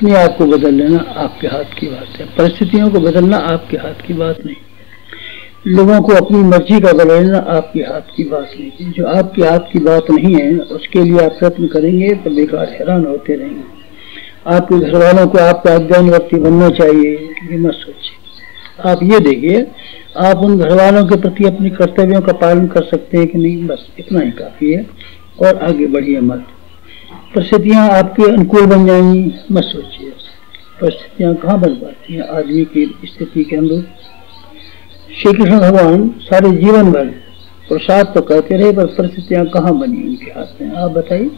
अपने आप को बदल लेना आपके हाथ की बात है, परिस्थितियों को बदलना आपके हाथ की बात नहीं, लोगों को अपनी मर्जी का बदलना आपके हाथ की बात नहीं। जो आपके हाथ की बात नहीं है उसके लिए आप प्रयत्न करेंगे तो बेकार हैरान होते रहेंगे। आपके घर वालों को आपका अज्ञानवर्ती बनना चाहिए, ये मत सोचिए। आप ये देखिए आप उन घर वालों के प्रति अपने कर्तव्यों का पालन कर सकते हैं कि नहीं, बस इतना ही काफी है और आगे बढ़िए मत। परिस्थितियां आपके अनुकूल बन जाएंगी, मत सोचिए। परिस्थितियां कहाँ बन पाती हैं आदमी की स्थिति के अनुरूप। श्री कृष्ण भगवान सारे जीवन भर प्रसाद तो करते रहे पर परिस्थितियां कहाँ बनी उनके हाथ में, आप बताइए।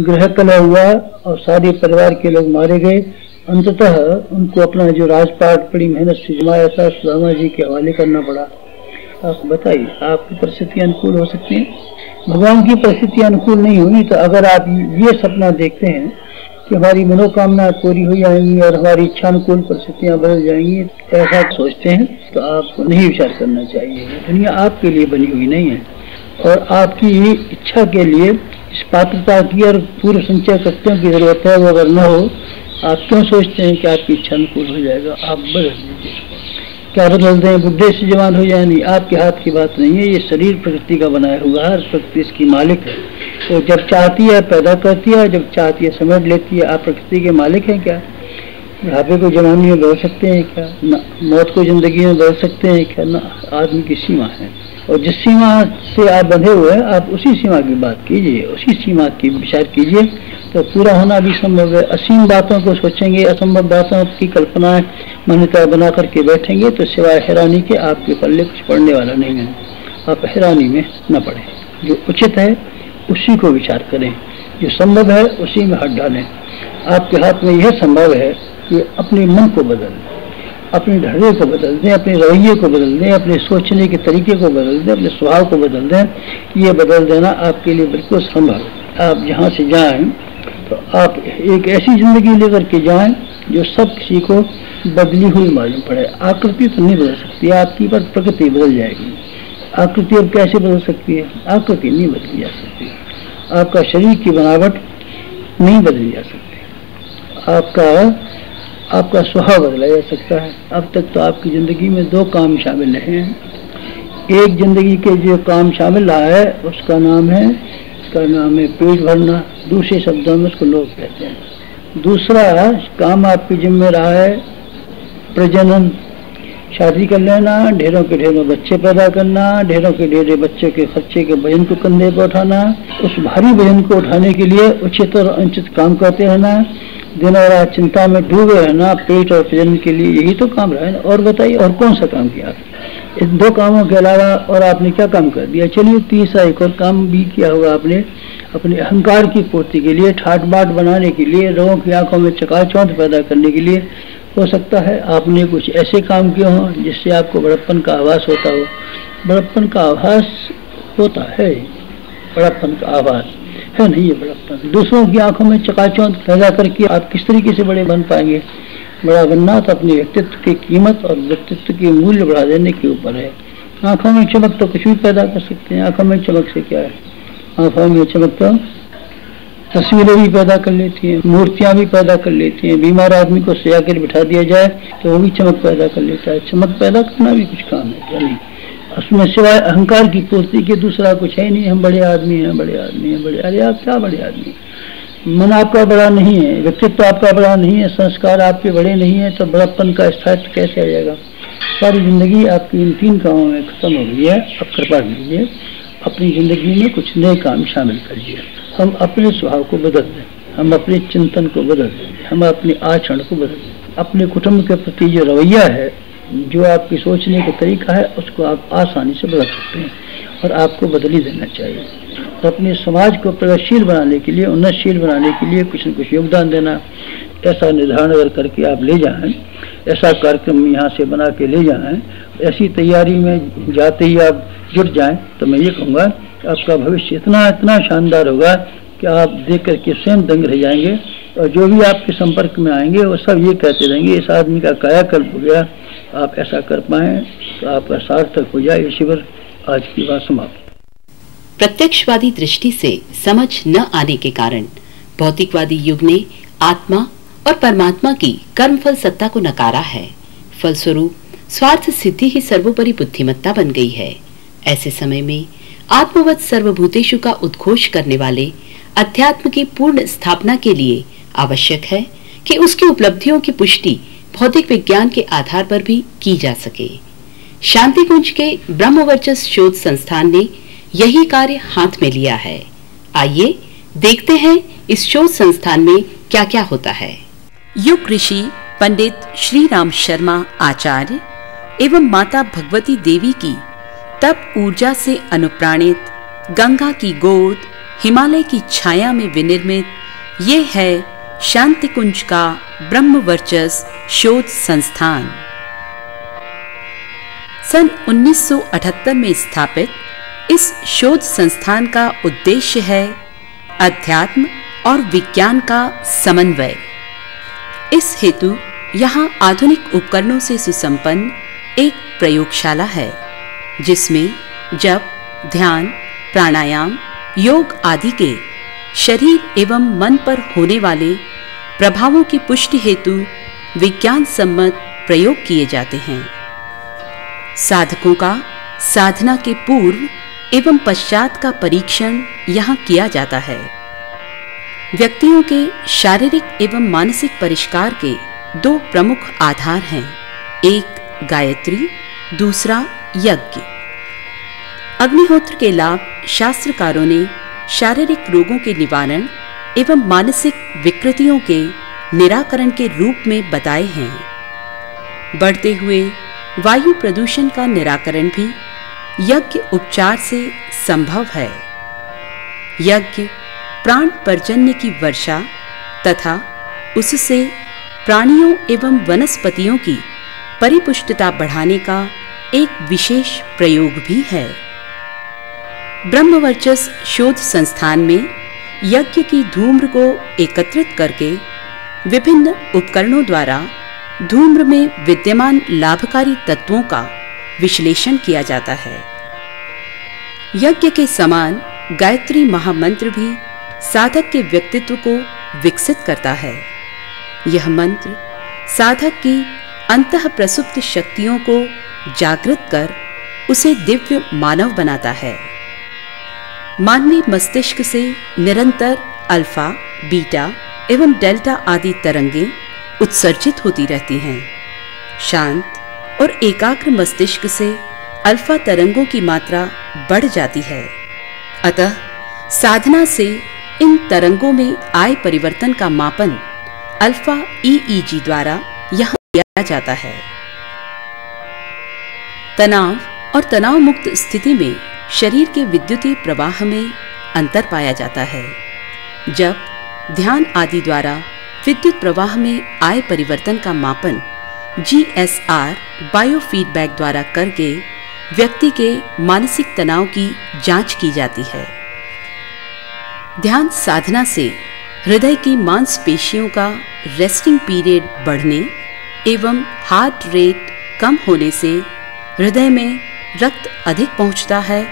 गृह कलह हुआ और सारे परिवार के लोग मारे गए, अंततः उनको अपना जो राजपाट बड़ी मेहनत से जमाया था सुदामा जी के हवाले करना पड़ा। आप बताइए आपकी परिस्थितियां अनुकूल हो सकती हैं? भगवान की परिस्थितियां अनुकूल नहीं हुई तो अगर आप ये सपना देखते हैं कि हमारी मनोकामना पूरी हो जाएंगी और हमारी इच्छा अनुकूल परिस्थितियां बदल जाएंगी, ऐसा सोचते हैं तो आपको नहीं विचार करना चाहिए। दुनिया आपके लिए बनी हुई नहीं है और आपकी इच्छा के लिए इस पात्रता की और पूर्व संचय शक्तियों की जरूरत है। वो अगर न हो आप क्यों सोचते हैं कि आपकी इच्छा अनुकूल हो जाएगा? आप बदल लीजिए। क्या बदल दें? बुढ़े से जवान हो जाए? नहीं, आपके हाथ की बात नहीं है। ये शरीर प्रकृति का बनाया हुआ है, प्रकृति इसकी मालिक है। तो जब चाहती है पैदा करती है, जब चाहती है समेट लेती है। आप प्रकृति के मालिक हैं क्या? बुढ़ापे को जवानी में बदल सकते हैं क्या? ना। मौत को जिंदगी में बदल सकते हैं क्या? ना। आदमी की सीमा है और जिस सीमा से आप बंधे हुए हैं आप उसी सीमा की बात कीजिए, उसी सीमा की विचार कीजिए तो पूरा होना भी संभव है। असीम बातों को सोचेंगे, असंभव बातों की कल्पनाएं मान्यता बना करके बैठेंगे तो सिवाय हैरानी के आपके पल्ले कुछ पड़ने वाला नहीं है। आप हैरानी में न पड़े, जो उचित है उसी को विचार करें, जो संभव है उसी में हाथ डालें। आपके हाथ में यह संभव है कि अपने मन को बदल दें, अपने ढर्रे को बदल दें, अपने रवैये को बदल दें, अपने सोचने के तरीके को बदल दें, अपने स्वभाव को बदल दें। ये बदल देना आपके लिए बिल्कुल संभव है। आप जहाँ से जाएं तो आप एक ऐसी जिंदगी लेकर के जाएं जो सब किसी को बदली हुई मालूम पड़े। आकृति तो नहीं बदल सकती आपकी, पर प्रकृति बदल जाएगी। आकृति अब कैसे बदल सकती है? आकृति नहीं बदली जा सकती। आपका शरीर की बनावट नहीं बदली जा सकती। आपका स्वभाव बदला जा सकता है। अब तक तो आपकी जिंदगी में दो काम शामिल हैं। एक जिंदगी के जो काम शामिल रहा है उसका नाम है पेट भरना, दूसरे शब्दों में उसको लोग कहते हैं। दूसरा काम आपकी जिम्मे रहा है प्रजनन, शादी कर लेना, ढेरों के ढेरों बच्चे पैदा करना, ढेरों के ढेरे बच्चे के खर्चे के वजन को कंधे पर उठाना, उस भारी वजन को उठाने के लिए उचित और अनुचित काम करते रहना, दिन और रात चिंता में डूबे रहना पेट और प्रजनन के लिए। यही तो काम रहा है। और बताइए और कौन सा काम किया? इन दो कामों के अलावा और आपने क्या काम कर दिया? चलिए तीसरा एक और काम भी किया होगा आपने, अपने अहंकार की पूर्ति के लिए, ठाट बाट बनाने के लिए, लोगों की आंखों में चकाचौंध पैदा करने के लिए। हो सकता है आपने कुछ ऐसे काम किए हों जिससे आपको बड़प्पन का आभास होता हो। बड़प्पन का आभास होता है, बड़प्पन का आभास है नहीं ये बड़प्पन। दूसरों की आंखों में चकाचौंध पैदा करके आप किस तरीके से बड़े बन पाएंगे? बड़ा बनना तो अपने व्यक्तित्व की कीमत और व्यक्तित्व के मूल्य बढ़ा देने के ऊपर है। आंखों में चमक तो कुछ भी पैदा कर सकते हैं। आंखों में चमक से क्या है? आंखों में चमक तो तस्वीरें भी पैदा कर लेती हैं, मूर्तियां भी पैदा कर लेती हैं। बीमार आदमी को सजा कर बिठा दिया जाए तो वो भी चमक पैदा कर लेता है। चमक पैदा करना भी कुछ काम है क्या? नहीं। उसमें सिवाय अहंकार की पूर्ति के दूसरा कुछ है नहीं। हम बड़े आदमी हैं, बड़े आदमी हैं, बड़े। अरे आप क्या बड़े आदमी? मन आपका बड़ा नहीं है, व्यक्तित्व आपका बड़ा नहीं है, संस्कार आपके बड़े नहीं है, तो बड़प्पन का स्थायित्व कैसे आ जाएगा? सारी जिंदगी आपकी इन तीन कामों में खत्म हो गई है। अब कृपा कीजिए अपनी जिंदगी में कुछ नए काम शामिल करिए। हम अपने स्वभाव को बदल दें, हम अपने चिंतन को बदल दें, हम अपने आचरण को बदल दें। अपने कुटुंब के प्रति जो रवैया है, जो आपकी सोचने का तरीका है, उसको आप आसानी से बदल सकते हैं और आपको बदल ही देना चाहिए। तो अपने समाज को प्रगतिशील बनाने के लिए, उन्नतशील बनाने के लिए कुछ न कुछ योगदान देना, ऐसा निर्धारण अगर करके आप ले जाएं, ऐसा कार्यक्रम यहाँ से बना के ले जाएं, ऐसी तैयारी में जाते ही आप जुट जाएं, तो मैं ये कहूँगा आपका भविष्य इतना शानदार होगा कि आप देख करके स्वयं दंग रह जाएंगे। और जो भी आपके संपर्क में आएंगे वो सब ये कहते रहेंगे इस आदमी का कायाकल्प हो गया। आप ऐसा कर पाएँ तो आपका सार्थक हो जाए ये शिविर। आज की बात समाप्त। प्रत्यक्षवादी दृष्टि से समझ न आने के कारण भौतिकवादी युग ने आत्मा और परमात्मा की कर्मफल सत्ता को नकारा है। फलस्वरूप स्वार्थ सिद्धि ही सर्वोपरि बुद्धिमत्ता बन गई है। ऐसे समय में आत्मवत् सर्वभूतेषु का उद्घोष करने वाले अध्यात्म की पूर्ण स्थापना के लिए आवश्यक है कि उसकी उपलब्धियों की पुष्टि भौतिक विज्ञान के आधार पर भी की जा सके। शांति कुंज के ब्रह्मवर्चस्व शोध संस्थान ने यही कार्य हाथ में लिया है। आइए देखते हैं इस शोध संस्थान में क्या क्या होता है। युग ऋषि पंडित श्री राम शर्मा आचार्य एवं माता भगवती देवी की तप ऊर्जा से अनुप्राणित, गंगा की गोद, हिमालय की छाया में विनिर्मित ये है शांति कुंज का ब्रह्मवर्चस्व शोध संस्थान। सन 1978 में स्थापित इस शोध संस्थान का उद्देश्य है अध्यात्म और विज्ञान का समन्वय। इस हेतु यहाँ आधुनिक उपकरणों से सुसंपन्न एक प्रयोगशाला है, जिसमें जप, ध्यान, प्राणायाम, योग आदि के शरीर एवं मन पर होने वाले प्रभावों की पुष्टि हेतु विज्ञान सम्मत प्रयोग किए जाते हैं। साधकों का साधना के पूर्व एवं पश्चात का परीक्षण यहाँ किया जाता है। व्यक्तियों के शारीरिक एवं मानसिक परिष्कार के दो प्रमुख आधार हैं, एक गायत्री, दूसरा यज्ञ। अग्निहोत्र के लाभ शास्त्रकारों ने शारीरिक रोगों के निवारण एवं मानसिक विकृतियों के निराकरण के रूप में बताए हैं। बढ़ते हुए वायु प्रदूषण का निराकरण भी यज्ञ उपचार से संभव है। यज्ञ प्राण पर्जन्य की वर्षा तथा उससे प्राणियों एवं वनस्पतियों की परिपुष्टता बढ़ाने का एक विशेष प्रयोग भी है। ब्रह्मवर्चस्व शोध संस्थान में यज्ञ की धूम्र को एकत्रित करके विभिन्न उपकरणों द्वारा धूम्र में विद्यमान लाभकारी तत्वों का विश्लेषण किया जाता है। यज्ञ के समान गायत्री महामंत्र भी साधक के व्यक्तित्व को विकसित करता है। यह मंत्र साधक की अंतः प्रसुप्त शक्तियों को जागृत कर उसे दिव्य मानव बनाता है। मानवीय मस्तिष्क से निरंतर अल्फा, बीटा एवं डेल्टा आदि तरंगें उत्सर्जित होती रहती हैं। शांत और एकाग्र मस्तिष्क से अल्फा तरंगों की मात्रा बढ़ जाती है। अतः साधना से इन तरंगों में आए परिवर्तन का मापन अल्फा EEG द्वारा यहाँ किया जाता है। तनाव और तनाव मुक्त स्थिति में शरीर के विद्युतीय प्रवाह में अंतर पाया जाता है। जब ध्यान आदि द्वारा विद्युत प्रवाह में आए परिवर्तन का मापन GSR बायोफीडबैक द्वारा करके व्यक्ति के मानसिक तनाव की जांच की जाती है। ध्यान साधना से हृदय की मांसपेशियों का रेस्टिंग पीरियड बढ़ने एवं हार्ट रेट कम होने से हृदय में रक्त अधिक पहुंचता है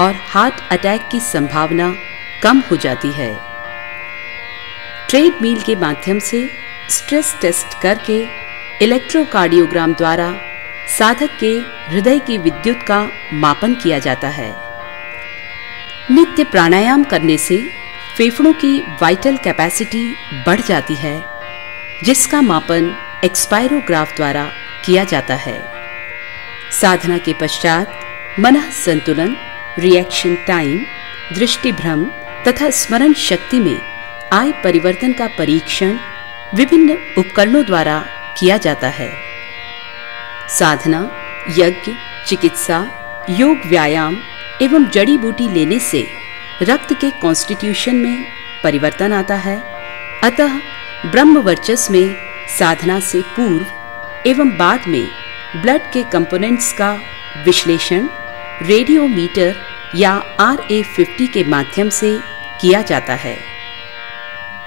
और हार्ट अटैक की संभावना कम हो जाती है। ट्रेडमिल के माध्यम से स्ट्रेस टेस्ट करके इलेक्ट्रोकार्डियोग्राम द्वारा साधक के हृदय की विद्युत का मापन किया जाता है। नित्य प्राणायाम करने से फेफड़ों की वाइटल कैपेसिटी बढ़ जाती है, जिसका मापन एक्सपायरोग्राफ द्वारा किया जाता है। साधना के पश्चात मनः संतुलन, रिएक्शन टाइम, दृष्टिभ्रम तथा स्मरण शक्ति में आए परिवर्तन का परीक्षण विभिन्न उपकरणों द्वारा किया जाता है। साधना, यज्ञ, चिकित्सा, योग, व्यायाम एवं जड़ी बूटी लेने से रक्त के कॉन्स्टिट्यूशन में परिवर्तन आता है। अतः ब्रह्मवर्चस्व में साधना से पूर्व एवं बाद में ब्लड के कंपोनेंट्स का विश्लेषण रेडियोमीटर या RA50 के माध्यम से किया जाता है।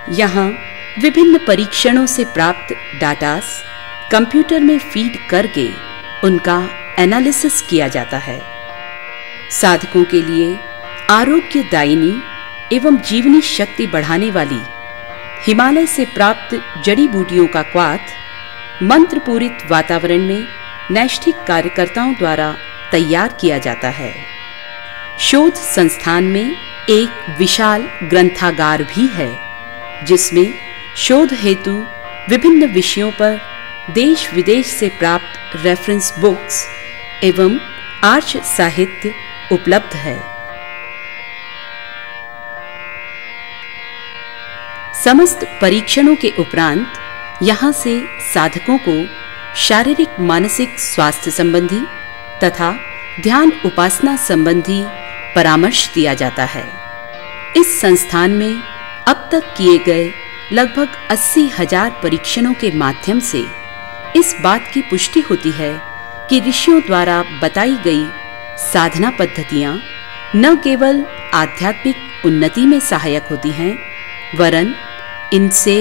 यहाँ विभिन्न परीक्षणों से प्राप्त डाटास कंप्यूटर में फीड करके उनका एनालिसिस किया जाता है। साधकों के लिए आरोग्यदायिनी एवं जीवनी शक्ति बढ़ाने वाली हिमालय से प्राप्त जड़ी बूटियों का क्वाथ मंत्र पूरित वातावरण में नैष्ठिक कार्यकर्ताओं द्वारा तैयार किया जाता है। शोध संस्थान में एक विशाल ग्रंथागार भी है, जिसमें शोध हेतु विभिन्न विषयों पर देश विदेश से प्राप्त रेफरेंस बुक्स एवं आर्ष साहित्य उपलब्ध है। समस्त परीक्षणों के उपरांत यहाँ से साधकों को शारीरिक मानसिक स्वास्थ्य संबंधी तथा ध्यान उपासना संबंधी परामर्श दिया जाता है। इस संस्थान में अब तक किए गए लगभग 80,000 परीक्षणों के माध्यम से इस बात की पुष्टि होती है कि ऋषियों द्वारा बताई गई साधना पद्धतियां न केवल आध्यात्मिक उन्नति में सहायक होती हैं, वरन इनसे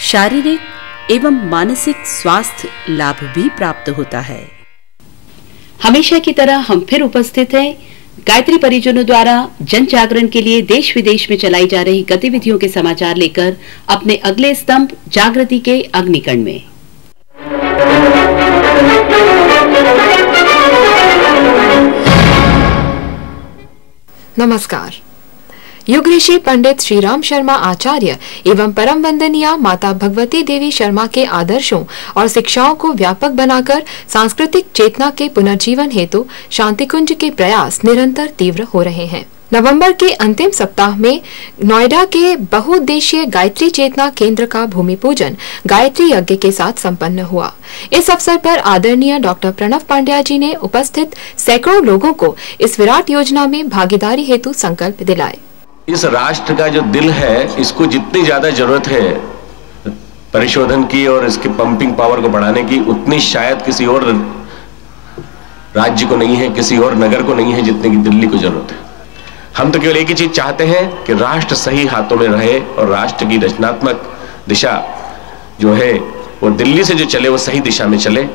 शारीरिक एवं मानसिक स्वास्थ्य लाभ भी प्राप्त होता है। हमेशा की तरह हम फिर उपस्थित हैं गायत्री परिजनों द्वारा जन जागरण के लिए देश विदेश में चलाई जा रही गतिविधियों के समाचार लेकर अपने अगले स्तंभ जागृति के अग्निकण में। नमस्कार। युग ऋषि पंडित श्री राम शर्मा आचार्य एवं परम वंदनीय माता भगवती देवी शर्मा के आदर्शों और शिक्षाओं को व्यापक बनाकर सांस्कृतिक चेतना के पुनर्जीवन हेतु शांति कुंज के प्रयास निरंतर तीव्र हो रहे हैं। नवंबर के अंतिम सप्ताह में नोएडा के बहुउद्देशीय गायत्री चेतना केंद्र का भूमि पूजन गायत्री यज्ञ के साथ संपन्न हुआ। इस अवसर पर आदरणीय डॉक्टर प्रणव पांड्या जी ने उपस्थित सैकड़ों लोगों को इस विराट योजना में भागीदारी हेतु संकल्प दिलाए। इस राष्ट्र का जो दिल है, इसको जितनी ज्यादा जरूरत है परिशोधन की और इसके पंपिंग पावर को बढ़ाने की, उतनी शायद किसी और राज्य को नहीं है, किसी और नगर को नहीं है जितने की दिल्ली को जरूरत है। हम तो केवल एक ही चीज चाहते हैं कि राष्ट्र सही हाथों में रहे और राष्ट्र की रचनात्मक दिशा जो है वो दिल्ली से जो चले वो सही दिशा में चले।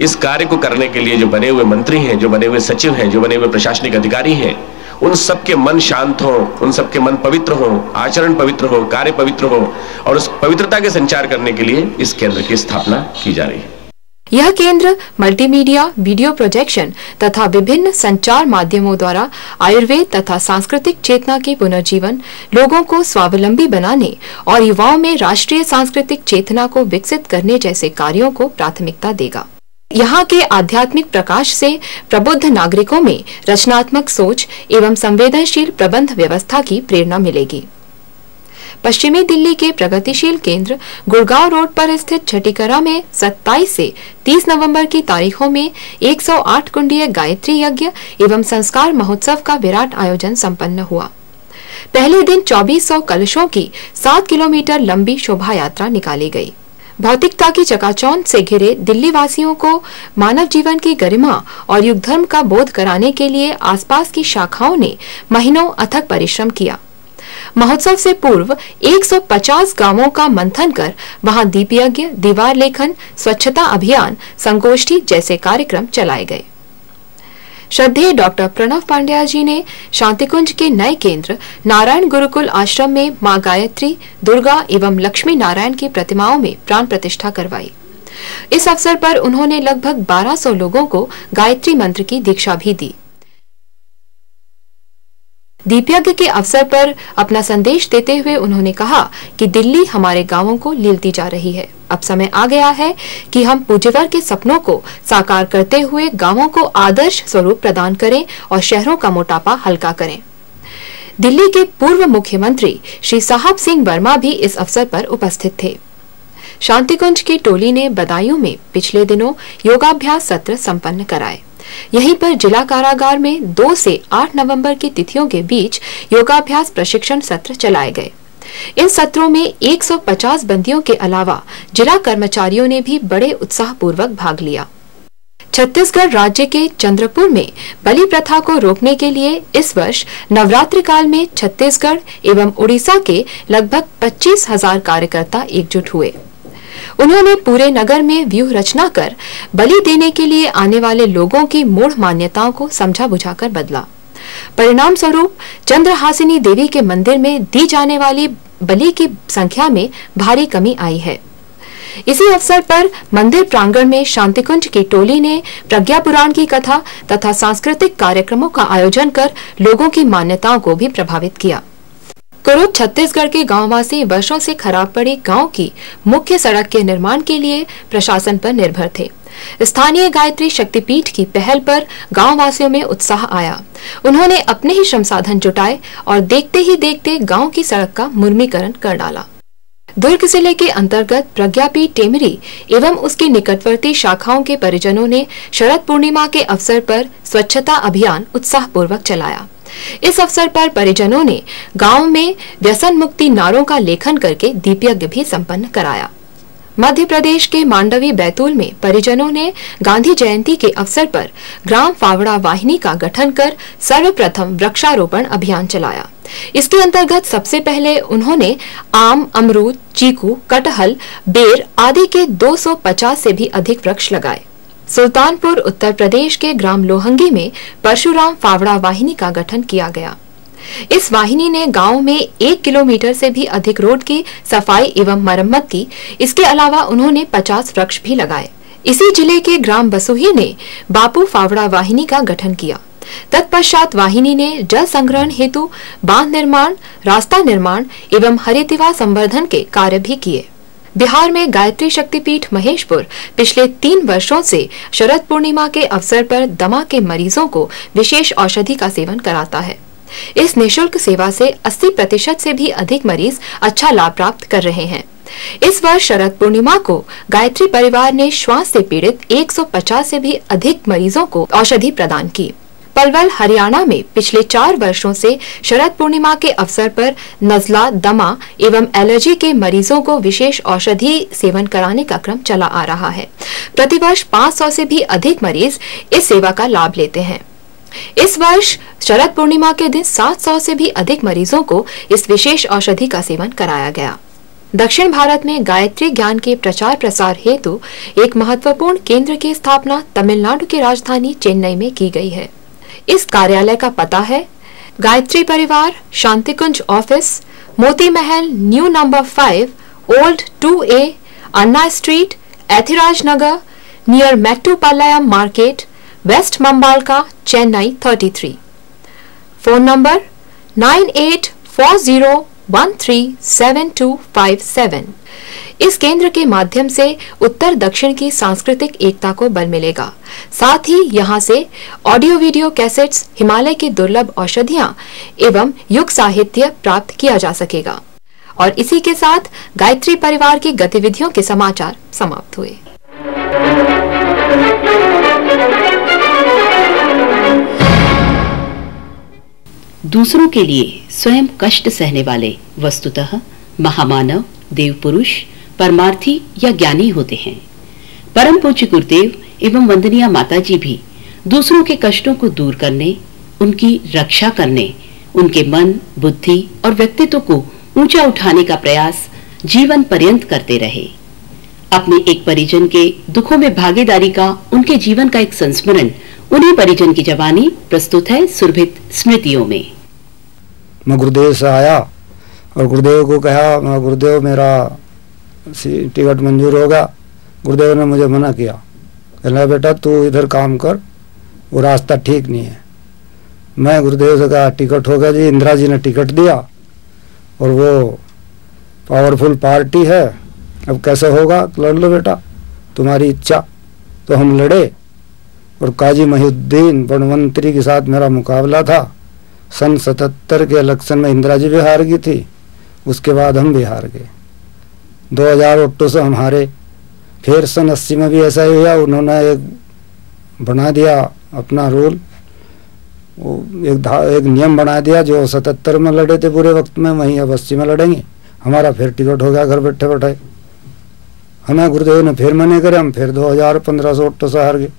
इस कार्य को करने के लिए जो बने हुए मंत्री हैं, जो बने हुए सचिव हैं, जो बने हुए प्रशासनिक अधिकारी हैं, उन सबके मन शांत हो, उन सबके मन पवित्र हो, आचरण पवित्र हो, कार्य पवित्र हो, और उस पवित्रता के संचार करने के लिए इस केंद्र की स्थापना की जा रही है। यह केंद्र मल्टीमीडिया, वीडियो प्रोजेक्शन तथा विभिन्न संचार माध्यमों द्वारा आयुर्वेद तथा सांस्कृतिक चेतना के पुनर्जीवन, लोगों को स्वावलंबी बनाने और युवाओं में राष्ट्रीय सांस्कृतिक चेतना को विकसित करने जैसे कार्यों को प्राथमिकता देगा। यहाँ के आध्यात्मिक प्रकाश से प्रबुद्ध नागरिकों में रचनात्मक सोच एवं संवेदनशील प्रबंध व्यवस्था की प्रेरणा मिलेगी। पश्चिमी दिल्ली के प्रगतिशील केंद्र गुड़गांव रोड पर स्थित छठीकरा में 27 से 30 नवंबर की तारीखों में 108 कुंडीय गायत्री यज्ञ एवं संस्कार महोत्सव का विराट आयोजन संपन्न हुआ। पहले दिन 2400 कलशों की 7 किलोमीटर लंबी शोभा यात्रा निकाली गई। भौतिकता की चकाचौंध से घिरे दिल्ली वासियों को मानव जीवन की गरिमा और युग धर्म का बोध कराने के लिए आसपास की शाखाओं ने महीनों अथक परिश्रम किया। महोत्सव से पूर्व 150 गांवों का मंथन कर वहां दीप यज्ञ, दीवार लेखन, स्वच्छता अभियान, संगोष्ठी जैसे कार्यक्रम चलाए गए। श्रद्धेय डॉक्टर प्रणव पांड्या जी ने शांतिकुंज के नए केंद्र नारायण गुरुकुल आश्रम में मां गायत्री, दुर्गा एवं लक्ष्मी नारायण की प्रतिमाओं में प्राण प्रतिष्ठा करवाई। इस अवसर पर उन्होंने लगभग 1200 लोगों को गायत्री मंत्र की दीक्षा भी दी। दीपयज्ञ के अवसर पर अपना संदेश देते हुए उन्होंने कहा कि दिल्ली हमारे गांवों को लीलती जा रही है। अब समय आ गया है कि हम पूज्यवर के सपनों को साकार करते हुए गांवों को आदर्श स्वरूप प्रदान करें और शहरों का मोटापा हल्का करें। दिल्ली के पूर्व मुख्यमंत्री श्री साहब सिंह वर्मा भी इस अवसर पर उपस्थित थे। शांतिकुंज की टोली ने बदायूं में पिछले दिनों योगाभ्यास सत्र संपन्न कराए। यहीं पर जिला कारागार में 2 से 8 नवंबर की तिथियों के बीच योगाभ्यास प्रशिक्षण सत्र चलाए गए। इन सत्रों में 150 बंदियों के अलावा जिला कर्मचारियों ने भी बड़े उत्साह पूर्वक भाग लिया। छत्तीसगढ़ राज्य के चंद्रपुर में बलि प्रथा को रोकने के लिए इस वर्ष नवरात्रि काल में छत्तीसगढ़ एवं उड़ीसा के लगभग 25,000 कार्यकर्ता एकजुट हुए। उन्होंने पूरे नगर में व्यूह रचना कर बलि देने के लिए आने वाले लोगों की मूढ़ मान्यताओं को समझा बुझाकर बदला। परिणाम स्वरूप चंद्रहासिनी देवी के मंदिर में दी जाने वाली बलि की संख्या में भारी कमी आई है। इसी अवसर पर मंदिर प्रांगण में शांतिकुंज की टोली ने प्रज्ञा पुराण की कथा तथा सांस्कृतिक कार्यक्रमों का आयोजन कर लोगों की मान्यताओं को भी प्रभावित किया। कुरुद छत्तीसगढ़ के गांववासी वर्षों से खराब पड़ी गांव की मुख्य सड़क के निर्माण के लिए प्रशासन पर निर्भर थे। स्थानीय गायत्री शक्तिपीठ की पहल पर गांववासियों में उत्साह आया। उन्होंने अपने ही श्रम साधन जुटाए और देखते ही देखते गांव की सड़क का मुर्मीकरण कर डाला। दुर्ग जिले के अंतर्गत प्रज्ञापीठ टेमरी एवं उसकी निकटवर्ती शाखाओं के परिजनों ने शरद पूर्णिमा के अवसर पर स्वच्छता अभियान उत्साहपूर्वक चलाया। इस अवसर पर परिजनों ने गांव में व्यसन मुक्ति नारों का लेखन करके दीप यज्ञ भी संपन्न कराया। मध्य प्रदेश के मांडवी बैतूल में परिजनों ने गांधी जयंती के अवसर पर ग्राम फावड़ा वाहिनी का गठन कर सर्वप्रथम वृक्षारोपण अभियान चलाया। इसके अंतर्गत सबसे पहले उन्होंने आम, अमरूद, चीकू, कटहल, बेर आदि के 250 से भी अधिक वृक्ष लगाए। सुल्तानपुर उत्तर प्रदेश के ग्राम लोहंगी में परशुराम फावड़ा वाहिनी का गठन किया गया। इस वाहिनी ने गांव में 1 किलोमीटर से भी अधिक रोड की सफाई एवं मरम्मत की। इसके अलावा उन्होंने 50 वृक्ष भी लगाए। इसी जिले के ग्राम बसुही ने बापू फावड़ा वाहिनी का गठन किया। तत्पश्चात वाहिनी ने जल संग्रहण हेतु बांध निर्माण, रास्ता निर्माण एवं हरितिवा संवर्धन के कार्य भी किए। बिहार में गायत्री शक्तिपीठ महेशपुर पिछले 3 वर्षों से शरद पूर्णिमा के अवसर पर दमा के मरीजों को विशेष औषधि का सेवन कराता है। इस निःशुल्क सेवा से 80% से भी अधिक मरीज अच्छा लाभ प्राप्त कर रहे हैं। इस वर्ष शरद पूर्णिमा को गायत्री परिवार ने श्वास से पीड़ित 150 से भी अधिक मरीजों को औषधि प्रदान की। पलवल हरियाणा में पिछले 4 वर्षों से शरद पूर्णिमा के अवसर पर नजला, दमा एवं एलर्जी के मरीजों को विशेष औषधि सेवन कराने का क्रम चला आ रहा है। प्रतिवर्ष 500 से भी अधिक मरीज इस सेवा का लाभ लेते हैं। इस वर्ष शरद पूर्णिमा के दिन 700 से भी अधिक मरीजों को इस विशेष औषधि का सेवन कराया गया। दक्षिण भारत में गायत्री ज्ञान के प्रचार प्रसार हेतु एक महत्वपूर्ण केंद्र की स्थापना तमिलनाडु की राजधानी चेन्नई में की गई है। इस कार्यालय का पता है गायत्री परिवार, Shantikunj office, Moti Mahal, new number 5, old 2A, Anna street, Ethiraj Nagar, near Mettupalayam market, west Mambalam, Chennai 33। Phone number 9840137257। इस केंद्र के माध्यम से उत्तर दक्षिण की सांस्कृतिक एकता को बल मिलेगा। साथ ही यहाँ से ऑडियो वीडियो कैसेट्स, हिमालय की दुर्लभ औषधियाँ एवं युग साहित्य प्राप्त किया जा सकेगा। और इसी के साथ गायत्री परिवार की गतिविधियों के समाचार समाप्त हुए। दूसरों के लिए स्वयं कष्ट सहने वाले वस्तुतः महामानव, देव पुरुष, परमार्थी या ज्ञानी होते हैं। परम पूज्य गुरुदेव एवं वंदनीय माताजी भी दूसरों के कष्टों को दूर करने, उनकी रक्षा करने, उनके मन, बुद्धि और व्यक्तित्व को ऊंचा उठाने का प्रयास जीवन पर्यंत करते रहे। अपने एक परिजन के दुखों में भागीदारी का उनके जीवन का एक संस्मरण उन्हीं परिजन की जवानी प्रस्तुत है सुरभित स्मृतियों में। मैं गुरुदेव से आया और गुरुदेव को कहा, गुरुदेव मेरा टिकट मंजूर होगा। गुरुदेव ने मुझे मना किया, कहना बेटा तू इधर काम कर, वो रास्ता ठीक नहीं है। मैं गुरुदेव से कहा टिकट होगा जी, इंदिरा जी ने टिकट दिया और वो पावरफुल पार्टी है, अब कैसे होगा, लड़ लो बेटा, तुम्हारी इच्छा। तो हम लड़े और काजी महिउद्दीन बनवंतरी के साथ मेरा मुकाबला था। सन 77 के इलेक्शन में इंदिरा जी भी हार गई थी, उसके बाद हम भी हार गए। 2000 वोटों से हम हारे। फिर सन 80 में भी ऐसा ही हुआ, उन्होंने एक बना दिया अपना रूल, एक नियम बना दिया जो 77 में लड़े थे पूरे वक्त में, वहीं अब 80 में लड़ेंगे। हमारा फिर टिकट हो गया घर बैठे बैठे। हमें गुरुदेव ने फिर मने करे, हम फिर 2500 वोटों से हार गए।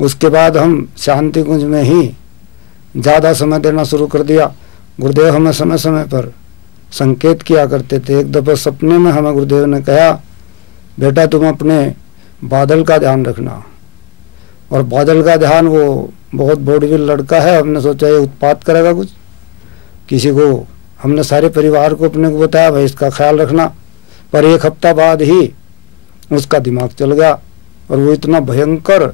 उसके बाद हम शांति कुंज में ही ज़्यादा समय देना शुरू कर दिया। गुरुदेव हमें समय समय पर संकेत किया करते थे। एक दफ़ा सपने में हमें गुरुदेव ने कहा, बेटा तुम अपने बादल का ध्यान रखना। और बादल का ध्यान, वो बहुत बॉडीबिल्ड लड़का है, हमने सोचा ये उत्पात करेगा कुछ, किसी को हमने सारे परिवार को अपने को बताया भाई इसका ख्याल रखना, पर 1 हफ्ता बाद ही उसका दिमाग चल गया और वो इतना भयंकर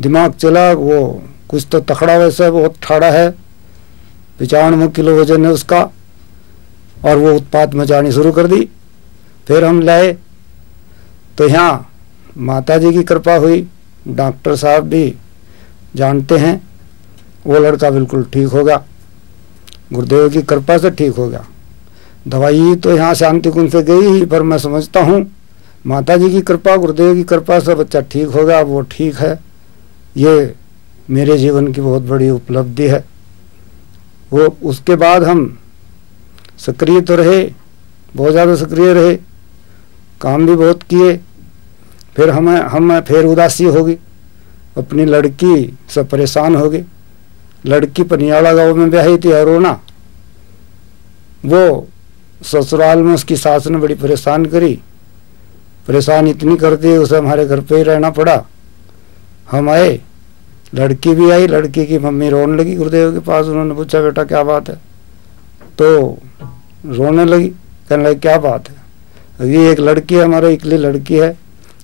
दिमाग चला, वो कुछ तो तकड़ा वैसे बहुत ठाड़ा है, 95 किलो वजन है उसका, और वो उत्पात मचानी शुरू कर दी। फिर हम लाए तो यहाँ माता जी की कृपा हुई, डॉक्टर साहब भी जानते हैं, वो लड़का बिल्कुल ठीक हो गया, गुरुदेव की कृपा से ठीक हो गया। दवाई तो यहाँ शांति कुंज से गई ही, पर मैं समझता हूँ माता जी की कृपा गुरुदेव की कृपा से बच्चा ठीक हो गया, वो ठीक है। ये मेरे जीवन की बहुत बड़ी उपलब्धि है। वो उसके बाद हम सक्रिय तो रहे, बहुत ज़्यादा सक्रिय रहे, काम भी बहुत किए। फिर हम फिर उदासी हो गई, अपनी लड़की से परेशान हो गई। लड़की पनियाला गांव में ब्याही थी अरुणा, वो ससुराल में उसकी सास ने बड़ी परेशान करी, परेशान इतनी कर दी उसे हमारे घर पे ही रहना पड़ा। हम आए, लड़की भी आई, लड़की की मम्मी रोने लगी गुरुदेव के पास। उन्होंने पूछा बेटा क्या बात है, तो रोने लगी, कहने लगी क्या बात है, अभी एक लड़की है, हमारा इकली लड़की है,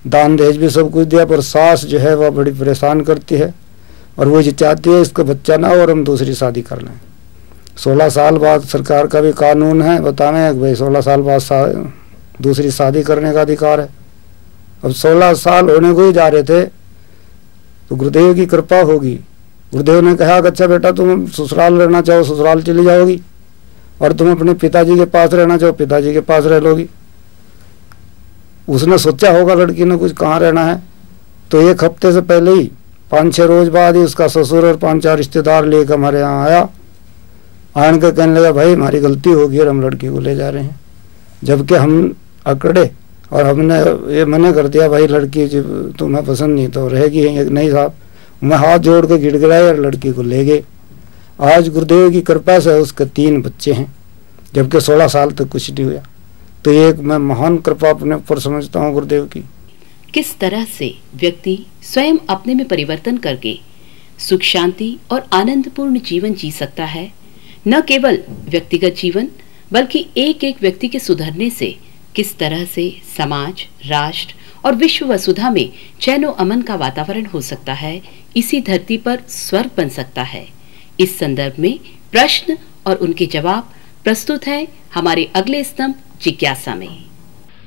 दान दहेज भी सब कुछ दिया, पर सास जो है वह बड़ी परेशान करती है और वो ये चाहती है इसको बच्चा ना हो और हम दूसरी शादी कर लें। 16 साल बाद सरकार का भी कानून है, बताने भाई 16 साल बाद दूसरी शादी करने का अधिकार है। अब 16 साल होने को ही जा रहे थे तो गुरुदेव की कृपा होगी। गुरुदेव ने कहा अच्छा बेटा तुम ससुराल रहना चाहो ससुराल चली जाओगी, और तुम अपने पिताजी के पास रहना चाहो पिताजी के पास रह लोगी। उसने सोचा होगा लड़की ने कुछ कहाँ रहना है, तो 1 हफ्ते से पहले ही 5-6 रोज बाद ही उसका ससुर और 5-4 रिश्तेदार लेकर हमारे यहाँ आया। आन कर कहने लगा भाई हमारी गलती होगी और हम लड़की को ले जा रहे हैं। जबकि हम अकड़े और हमने ये मना कर दिया भाई लड़की जब तुम्हें पसंद नहीं तो रहेगी नहीं साहब। मैं हाथ जोड़ के गिड़गिड़ाए और लड़की को ले गए। आज गुरुदेव की कृपा से उसके 3 बच्चे हैं, जबकि 16 साल तक कुछ नहीं हुआ। तो ये मैं महान कृपा अपने ऊपर समझता हूँ गुरुदेव की। किस तरह से व्यक्ति स्वयं अपने में परिवर्तन करके सुख शांति और आनंदपूर्ण जीवन जी सकता है, न केवल व्यक्तिगत जीवन बल्कि एक एक व्यक्ति के सुधरने से किस तरह से समाज, राष्ट्र और विश्व वसुधा में चैन और अमन का वातावरण हो सकता है, इसी धरती पर स्वर्ग बन सकता है। इस संदर्भ में प्रश्न और उनके जवाब प्रस्तुत है हमारे अगले स्तंभ जिज्ञासा में।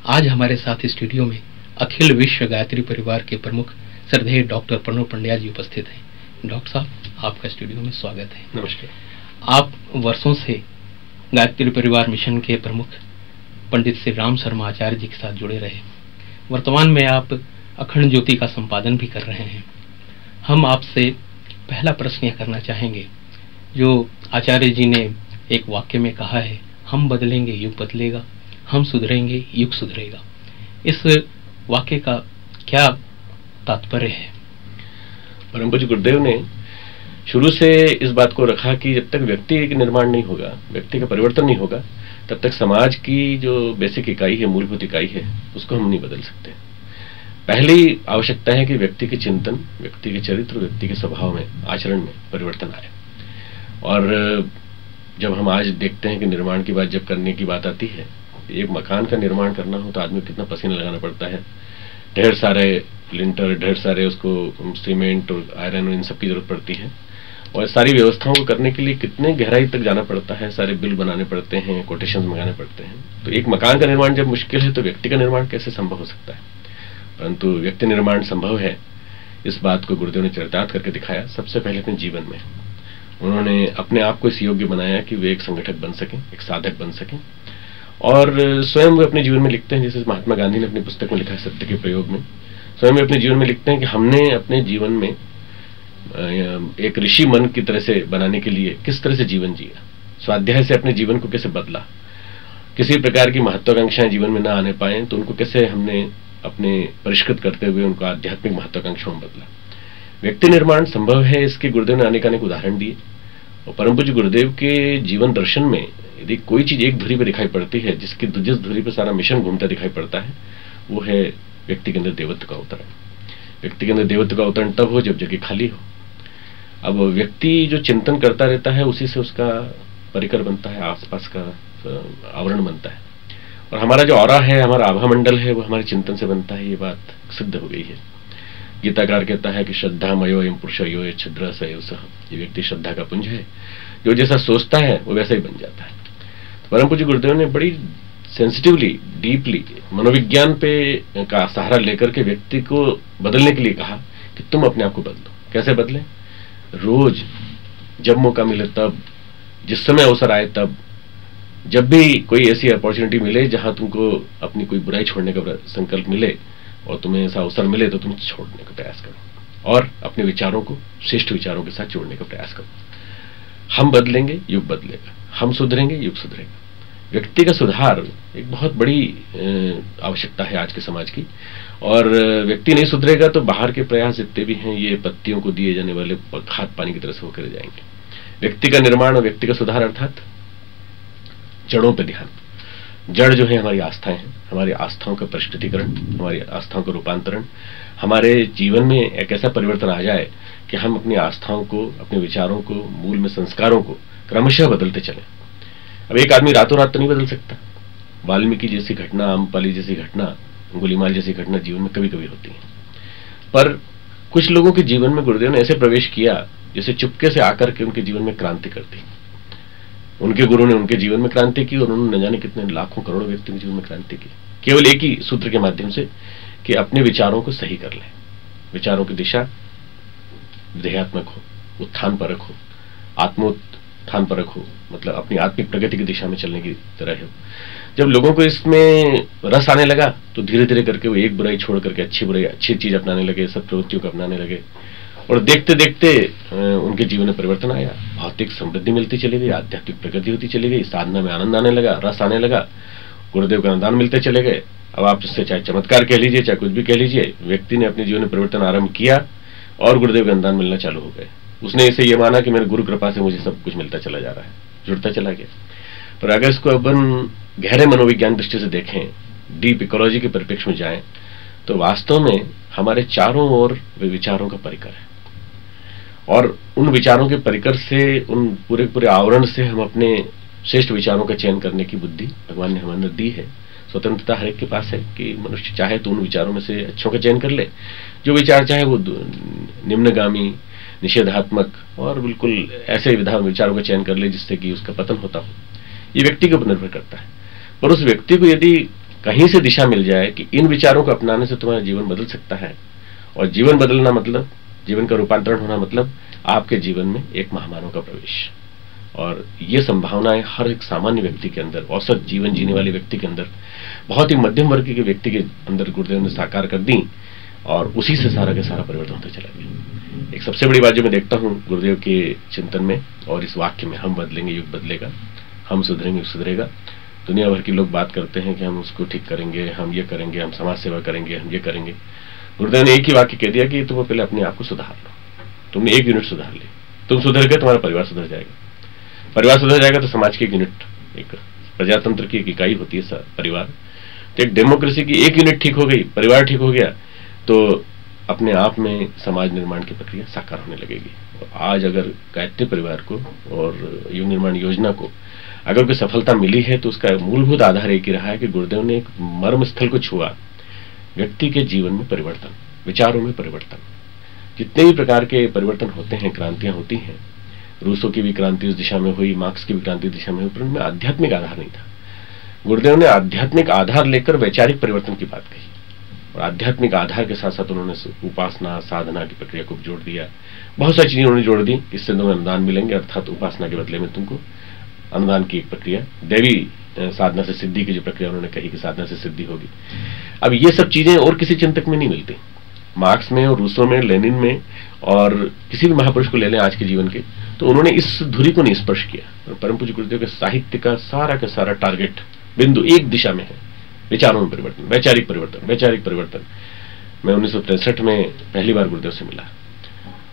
आज हमारे साथ स्टूडियो में अखिल विश्व गायत्री परिवार के प्रमुख श्रद्धेय डॉक्टर प्रणव पंड्या जी उपस्थित हैं। डॉक्टर साहब आपका स्टूडियो में स्वागत है। नमस्कार। आप वर्षों से गायत्री परिवार मिशन के प्रमुख पंडित श्री राम शर्मा आचार्य जी के साथ जुड़े रहे। वर्तमान में आप अखंड ज्योति का संपादन भी कर रहे हैं। हम आपसे पहला प्रश्न यह करना चाहेंगे, जो आचार्य जी ने एक वाक्य में कहा है, हम बदलेंगे युग बदलेगा, हम सुधरेंगे युग सुधरेगा। इस वाक्य का क्या तात्पर्य है? परम पूज्य गुरुदेव ने शुरू से इस बात को रखा कि जब तक व्यक्ति का निर्माण नहीं होगा, व्यक्ति का परिवर्तन नहीं होगा, तब तक समाज की जो बेसिक इकाई है, मूलभूत इकाई है, उसको हम नहीं बदल सकते। पहली आवश्यकता है कि व्यक्ति के चिंतन, व्यक्ति के चरित्र, व्यक्ति के स्वभाव में, आचरण में परिवर्तन आए। और जब हम आज देखते हैं कि निर्माण की बात जब करने की बात आती है, एक मकान का निर्माण करना हो तो आदमी को कितना पसीना लगाना पड़ता है, ढेर सारे लिंटर, ढेर सारे उसको सीमेंट और आयरन और इन सब की जरूरत पड़ती है। और सारी व्यवस्थाओं को करने के लिए कितने गहराई तक जाना पड़ता है, सारे बिल बनाने पड़ते हैं, कोटेशन मंगाने पड़ते हैं। तो एक मकान का निर्माण जब मुश्किल है तो व्यक्ति का निर्माण कैसे संभव हो सकता है? परंतु व्यक्ति निर्माण संभव है, इस बात को गुरुदेव ने चरितार्थ करके दिखाया। सबसे पहले अपने जीवन में उन्होंने अपने आप को इस योग्य बनाया कि वे एक संगठक बन सकें, एक साधक बन सकें। और स्वयं वे अपने जीवन में लिखते हैं, जैसे महात्मा गांधी ने अपनी पुस्तक में लिखा है सत्य के प्रयोग में, स्वयं वे अपने जीवन में लिखते हैं कि हमने अपने जीवन में एक ऋषि मन की तरह से बनाने के लिए किस तरह से जीवन जिया, स्वाध्याय से अपने जीवन को कैसे बदला, किसी प्रकार की महत्वाकांक्षाएं जीवन में ना आने पाए तो उनको कैसे हमने अपने परिष्कृत करते हुए उनको आध्यात्मिक महत्वाकांक्षाओं में बदला। व्यक्ति निर्माण संभव है, इसके गुरुदेव ने अनेक उदाहरण दिए। और परम पूज्य गुरुदेव के जीवन दर्शन में यदि कोई चीज एक धुरी पर दिखाई पड़ती है, जिस धुरी पर सारा मिशन घूमता दिखाई पड़ता है, वो है व्यक्ति के अंदर देवत्व का अवतरण। व्यक्ति के अंदर देवत्व का अवतरण तब हो जब जगह खाली हो। अब व्यक्ति जो चिंतन करता रहता है, उसी से उसका परिकर बनता है, आसपास का आवरण बनता है। और हमारा जो ऑरा है, हमारा आभा मंडल है, वो हमारे चिंतन से बनता है। ये बात सिद्ध हो गई है। गीताकार कहता है कि श्रद्धा मयो एम पुरुषयो ये छिद्र सयो सह। ये व्यक्ति श्रद्धा का पुंज है, जो जैसा सोचता है वो वैसा ही बन जाता है। तो परम पूज्य गुरुदेव ने बड़ी सेंसिटिवली, डीपली मनोविज्ञान पे का सहारा लेकर के व्यक्ति को बदलने के लिए कहा कि तुम अपने आप को बदलो। कैसे बदले? रोज जब मौका मिले तब, जिस समय अवसर आए तब, जब भी कोई ऐसी अपॉर्चुनिटी मिले जहां तुमको अपनी कोई बुराई छोड़ने का संकल्प मिले और तुम्हें ऐसा अवसर मिले तो तुम छोड़ने का प्रयास करो और अपने विचारों को श्रेष्ठ विचारों के साथ जोड़ने का प्रयास करो। हम बदलेंगे, युग बदलेगा। हम सुधरेंगे, युग सुधरेगा। व्यक्ति का सुधार एक बहुत बड़ी आवश्यकता है आज के समाज की। और व्यक्ति नहीं सुधरेगा तो बाहर के प्रयास जितने भी हैं ये पत्तियों को दिए जाने वाले खाद पानी की तरह से होकर जाएंगे। व्यक्ति का निर्माण और व्यक्ति का सुधार अर्थात जड़ों पे ध्यान। जड़ जो है हमारी आस्थाएं हैं, हमारी आस्थाओं का परिष्कृतिकरण, हमारी आस्थाओं का रूपांतरण, हमारे जीवन में एक ऐसा परिवर्तन आ जाए कि हम अपनी आस्थाओं को, अपने विचारों को, मूल में संस्कारों को क्रमशः बदलते चलें। अब एक आदमी रातों रात तो नहीं बदल सकता। वाल्मीकि जैसी घटना, आम्रपाली जैसी घटना, अंगुलीमाल जैसी घटना जीवन में कभी कभी होती है। पर कुछ लोगों के जीवन में गुरुदेव ने ऐसे प्रवेश किया जैसे चुपके से आकर के उनके जीवन में क्रांति कर दी। उनके गुरु ने उनके जीवन में क्रांति की और उन्होंने न जाने कितने लाखों करोड़ों व्यक्तियों के जीवन में क्रांति की, केवल एक ही सूत्र के माध्यम से कि अपने विचारों को सही कर लें। विचारों की दिशा विधेयात्मक हो, उत्थान परक हो, आत्मोत्थान परक हो, मतलब अपनी आत्मिक प्रगति की दिशा में चलने की तरह हो। जब लोगों को इसमें रस आने लगा तो धीरे धीरे करके वो एक बुराई छोड़ करके अच्छी चीज अपनाने लगे, सब प्रवृत्तियों को अपनाने लगे। और देखते देखते उनके जीवन में परिवर्तन आया। भौतिक समृद्धि मिलती चली गई, आध्यात्मिक प्रगति होती चली गई, साधना में आनंद आने लगा, रस आने लगा, गुरुदेव का अनुदान मिलते चले गए। अब आप इससे चाहे चमत्कार कह लीजिए, चाहे कुछ भी कह लीजिए, व्यक्ति ने अपने जीवन में परिवर्तन आरंभ किया और गुरुदेव का अनुदान मिलना चालू हो गए। उसने इसे ये माना कि मेरे गुरु कृपा से मुझे सब कुछ मिलता चला जा रहा है, जुड़ता चला गया। पर अगर इसको अपन गहरे मनोविज्ञान दृष्टि से देखें, डीप इकोलॉजी के परिप्रेक्ष्य में जाएं, तो वास्तव में हमारे चारों ओर विचारों का परिकर है। और उन विचारों के परिकर से, उन पूरे पूरे आवरण से हम अपने श्रेष्ठ विचारों का चयन करने की बुद्धि भगवान ने हमें दी है। स्वतंत्रता हर एक के पास है कि मनुष्य चाहे तो उन विचारों में से अच्छों का चयन कर ले। जो विचार चाहे वो निम्नगामी, निषेधात्मक और बिल्कुल ऐसे विचारों का चयन कर ले जिससे कि उसका पतन होता हो। ये व्यक्ति के ऊपर निर्भर करता है। पर उस व्यक्ति को यदि कहीं से दिशा मिल जाए कि इन विचारों को अपनाने से तुम्हारा जीवन बदल सकता है, और जीवन बदलना मतलब जीवन का रूपांतरण होना मतलब आपके जीवन में एक महामानव का प्रवेश। और ये संभावनाएं हर एक सामान्य व्यक्ति के अंदर, औसत जीवन जीने वाले व्यक्ति के अंदर, बहुत ही मध्यम वर्ग के व्यक्ति के अंदर गुरुदेव ने साकार कर दी और उसी से सारा का सारा परिवर्तन होता चला गया। एक सबसे बड़ी बात जो मैं देखता हूँ गुरुदेव के चिंतन में और इस वाक्य में, हम बदलेंगे युग बदलेगा, हम सुधरेंगे युग सुधरेगा। दुनिया भर के लोग बात करते हैं कि हम उसको ठीक करेंगे, हम ये करेंगे, हम समाज सेवा करेंगे, हम ये करेंगे। गुरुदेव ने एक ही वाक्य कह दिया कि तुम पहले अपने आप को सुधार लो। तुमने 1 यूनिट सुधार ली, तुम सुधर गए, तुम्हारा परिवार सुधर जाएगा। परिवार सुधर जाएगा तो समाज की एक यूनिट, एक प्रजातंत्र की एक इकाई होती है परिवार। तो एक डेमोक्रेसी की 1 यूनिट ठीक हो गई, परिवार ठीक हो गया, तो अपने आप में समाज निर्माण की प्रक्रिया साकार होने लगेगी। आज अगर गायत्री परिवार को और युग निर्माण योजना को अगर कोई सफलता मिली है तो उसका मूलभूत आधार एक ही रहा है कि गुरुदेव ने एक मर्म स्थल को छुआ, व्यक्ति के जीवन में परिवर्तन, विचारों में परिवर्तन। जितने भी प्रकार के परिवर्तन होते हैं, क्रांतियां होती हैं, रूसों की भी क्रांति उस दिशा में हुई, मार्क्स की भी क्रांति दिशा में हुई, पर उनमें आध्यात्मिक आधार नहीं था। गुरुदेव ने आध्यात्मिक आधार लेकर वैचारिक परिवर्तन की बात कही और आध्यात्मिक आधार के साथ साथ उन्होंने उपासना, साधना की प्रक्रिया को जोड़ दिया। बहुत सारी चीजें उन्होंने जोड़ दी, इससे तुम्हें अनुदान मिलेंगे, अर्थात उपासना के बदले में तुमको अनुदान की एक प्रक्रिया, दैवी साधना से सिद्धि की जो प्रक्रिया उन्होंने कही कि साधना से सिद्धि होगी। अब ये सब चीजें और किसी चिंतक में नहीं मिलती। मार्क्स में और रूसो में, लेनिन में और किसी भी महापुरुष को ले लें आज के जीवन के, तो उन्होंने इस धुरी को नहीं स्पर्श किया। और परम पूज्य गुरुदेव के साहित्य का सारा टारगेट बिंदु एक दिशा में है, विचारों में परिवर्तन, वैचारिक परिवर्तन, वैचारिक परिवर्तन। मैं 1963 में पहली बार गुरुदेव से मिला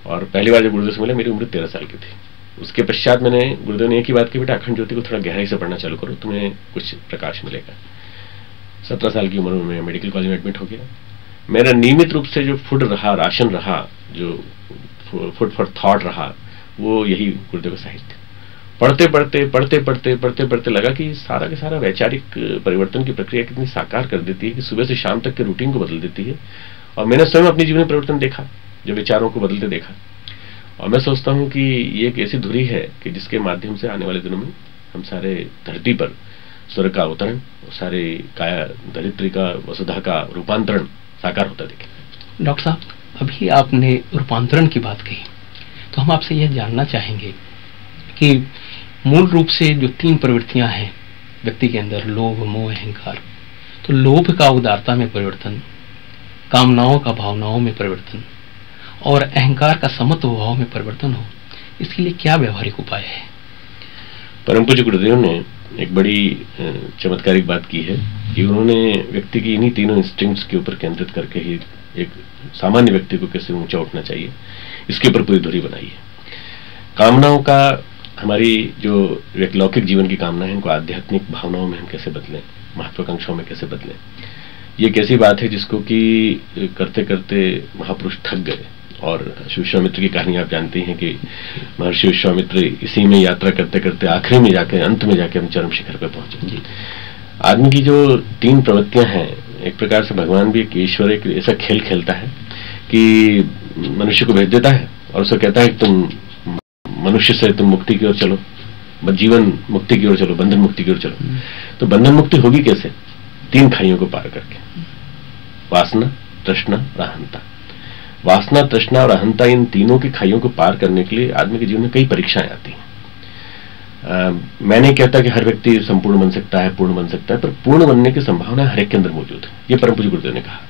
और पहली बार जब गुरुदेव से मिला मेरी उम्र 13 साल की थी। उसके पश्चात मैंने गुरुदेव ने एक ही बात की, बेटा अखंड ज्योति को थोड़ा गहराई से पढ़ना चालू करो, तुम्हें कुछ प्रकाश मिलेगा। 17 साल की उम्र में मैं मेडिकल कॉलेज में एडमिट हो गया। मेरा नियमित रूप से जो फूड रहा, राशन रहा, जो फूड फॉर थॉट रहा, वो यही गुरुदेव का साहित्य। पढ़ते पढ़ते लगा कि सारा के सारा वैचारिक परिवर्तन की प्रक्रिया कितनी साकार कर देती है कि सुबह से शाम तक के रूटीन को बदल देती है। और मैंने स्वयं अपने जीवन में परिवर्तन देखा, जब विचारों को बदलते देखा। और मैं सोचता हूँ कि ये एक ऐसी धुरी है कि जिसके माध्यम से आने वाले दिनों में हम सारे धरती पर स्वर्ग का अवतरण, सारे काया धरित्री का, वसुधा का रूपांतरण साकार होता देखे। डॉक्टर साहब, अभी आपने रूपांतरण की बात कही, तो हम आपसे यह जानना चाहेंगे कि मूल रूप से जो 3 प्रवृत्तियां हैं व्यक्ति के अंदर, लोभ, मोह, अहंकार, तो लोभ का उदारता में परिवर्तन, कामनाओं का भावनाओं में परिवर्तन और अहंकार का समत्व भाव में परिवर्तन हो, इसके लिए क्या व्यवहारिक उपाय है? परम पूज्य गुरुदेव ने एक बड़ी चमत्कारिक बात की है कि उन्होंने व्यक्ति की इन्हीं तीनों इंस्टिंक्ट्स के ऊपर केंद्रित करके ही एक सामान्य व्यक्ति को कैसे ऊंचा उठना चाहिए, इसके ऊपर पूरी धुरी बनाई है। कामनाओं का, हमारी जो लौकिक जीवन की कामना है, इनको आध्यात्मिक भावनाओं में हम कैसे बदलें, महत्वाकांक्षाओं में कैसे बदलें। ये एक ऐसी बात है जिसको कि करते करते महापुरुष थक गए। और विश्वामित्र की कहानी आप जानती हैं कि महर्षि विश्वामित्र इसी में यात्रा करते करते आखिरी में जाके, अंत में जाके हम चरम शिखर पर पहुंचे। आदमी की जो 3 प्रवृत्तियां हैं, एक प्रकार से भगवान भी, एक ईश्वर एक ऐसा खेल खेलता है कि मनुष्य को भेज देता है और उसको कहता है कि तुम मनुष्य से तुम मुक्ति की ओर चलो, जीवन मुक्ति की ओर चलो, बंधन मुक्ति की ओर चलो। तो बंधन मुक्ति होगी कैसे? 3 खाइयों को पार करके, वासना, तृष्णा और अहंता। वासना, तृष्णा और अहंता, इन तीनों की खाइयों को पार करने के लिए आदमी के जीवन में कई परीक्षाएं आती हैं। मैं नहीं कहता कि हर व्यक्ति संपूर्ण बन सकता है, पूर्ण बन सकता है, पर पूर्ण बनने की संभावना हर एक के अंदर मौजूद है। ये परम पूज्य गुरुदेव ने कहा।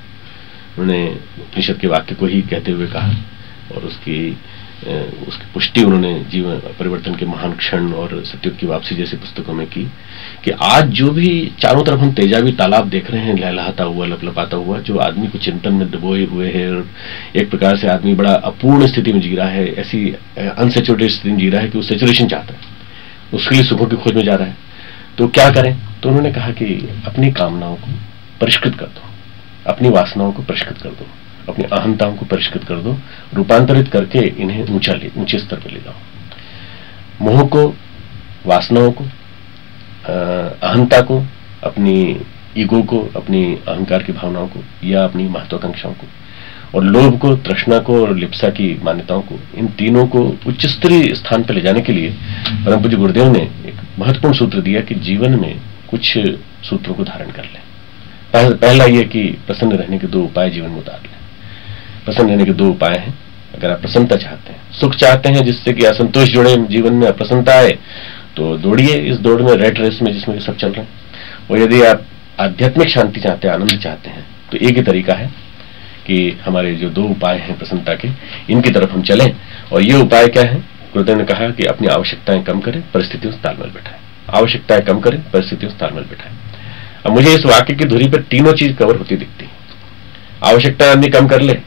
उन्होंने उपनिषद के वाक्य को ही कहते हुए कहा और उसकी पुष्टि उन्होंने जीवन परिवर्तन के महान क्षण और सत्युग की वापसी जैसी पुस्तकों में की कि आज जो भी चारों तरफ हम तेजाबी तालाब देख रहे हैं, लहलहाता हुआ, लपलपाता हुआ, जो आदमी को चिंतन में डुबोए हुए है और एक प्रकार से आदमी बड़ा अपूर्ण स्थिति में जी रहा है, ऐसी अनसेचुरेटेड स्थिति में जी रहा है कि वो सेचुरेशन चाहता है, उसके लिए सुखों की खोज में जा रहा है। तो क्या करें? तो उन्होंने कहा कि अपनी कामनाओं को परिष्कृत कर दो, अपनी वासनाओं को परिष्कृत कर दो, अपनी अहंताओं को परिष्कृत कर दो, रूपांतरित करके इन्हें ऊंचे स्तर पर ले जाओ। मोह को, वासनाओं को, अहंता को, अपनी ईगो को, अपनी अहंकार की भावनाओं को या अपनी महत्वाकांक्षाओं को, और लोभ को, तृष्णा को और लिप्सा की मान्यताओं को, इन तीनों को उच्च स्तरीय स्थान पर ले जाने के लिए परम पूज्य गुरुदेव ने एक महत्वपूर्ण सूत्र दिया कि जीवन में कुछ सूत्रों को धारण कर लें। पहला यह कि प्रसन्न रहने के 2 उपाय जीवन में उतार लें। प्रसन्न रहने के 2 उपाय हैं। अगर आप प्रसन्नता चाहते हैं, सुख चाहते हैं जिससे कि असंतोष जुड़े, जीवन में अप्रसन्नता आए, तो दौड़िए इस दौड़ में, रेट रेस में जिसमें सब चल रहे हैं। और यदि आप आध्यात्मिक शांति चाहते हैं, आनंद चाहते हैं, तो एक ही तरीका है कि हमारे जो 2 उपाय हैं प्रसन्नता के, इनकी तरफ हम चलें। और ये उपाय क्या है? गुरुदेव ने कहा कि अपनी आवश्यकताएं कम करें, परिस्थितियों से तालमेल बैठाएं। आवश्यकताएं कम करें, परिस्थितियों से तालमेल बैठाएं। अब मुझे इस वाक्य की धुरी पर तीनों चीज कवर होती दिखती है। आवश्यकताएं आदमी कम कर ले,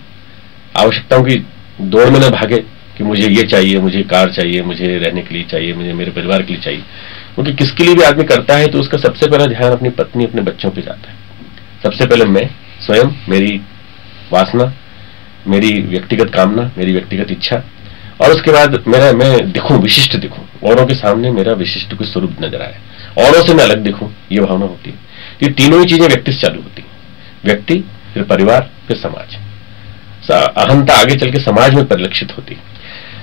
आवश्यकताओं की दौड़ में न भागे कि मुझे ये चाहिए, मुझे कार चाहिए, मुझे रहने के लिए चाहिए, मुझे मेरे परिवार के लिए चाहिए। क्योंकि किसके लिए भी आदमी करता है तो उसका सबसे पहला ध्यान अपनी पत्नी, अपने बच्चों पे जाता है। सबसे पहले मैं स्वयं, मेरी वासना, मेरी व्यक्तिगत कामना, मेरी व्यक्तिगत इच्छा, और उसके बाद मैं दिखूं, विशिष्ट दिखूं, औरों के सामने मेरा विशिष्ट कुछ स्वरूप नजर आए, औरों से मैं अलग दिखूं, ये भावना होती है। ये तीनों ही चीजें व्यक्ति से चालू होती है। व्यक्ति, फिर परिवार, फिर समाज। अहंता आगे चल के समाज में परिलक्षित होती है।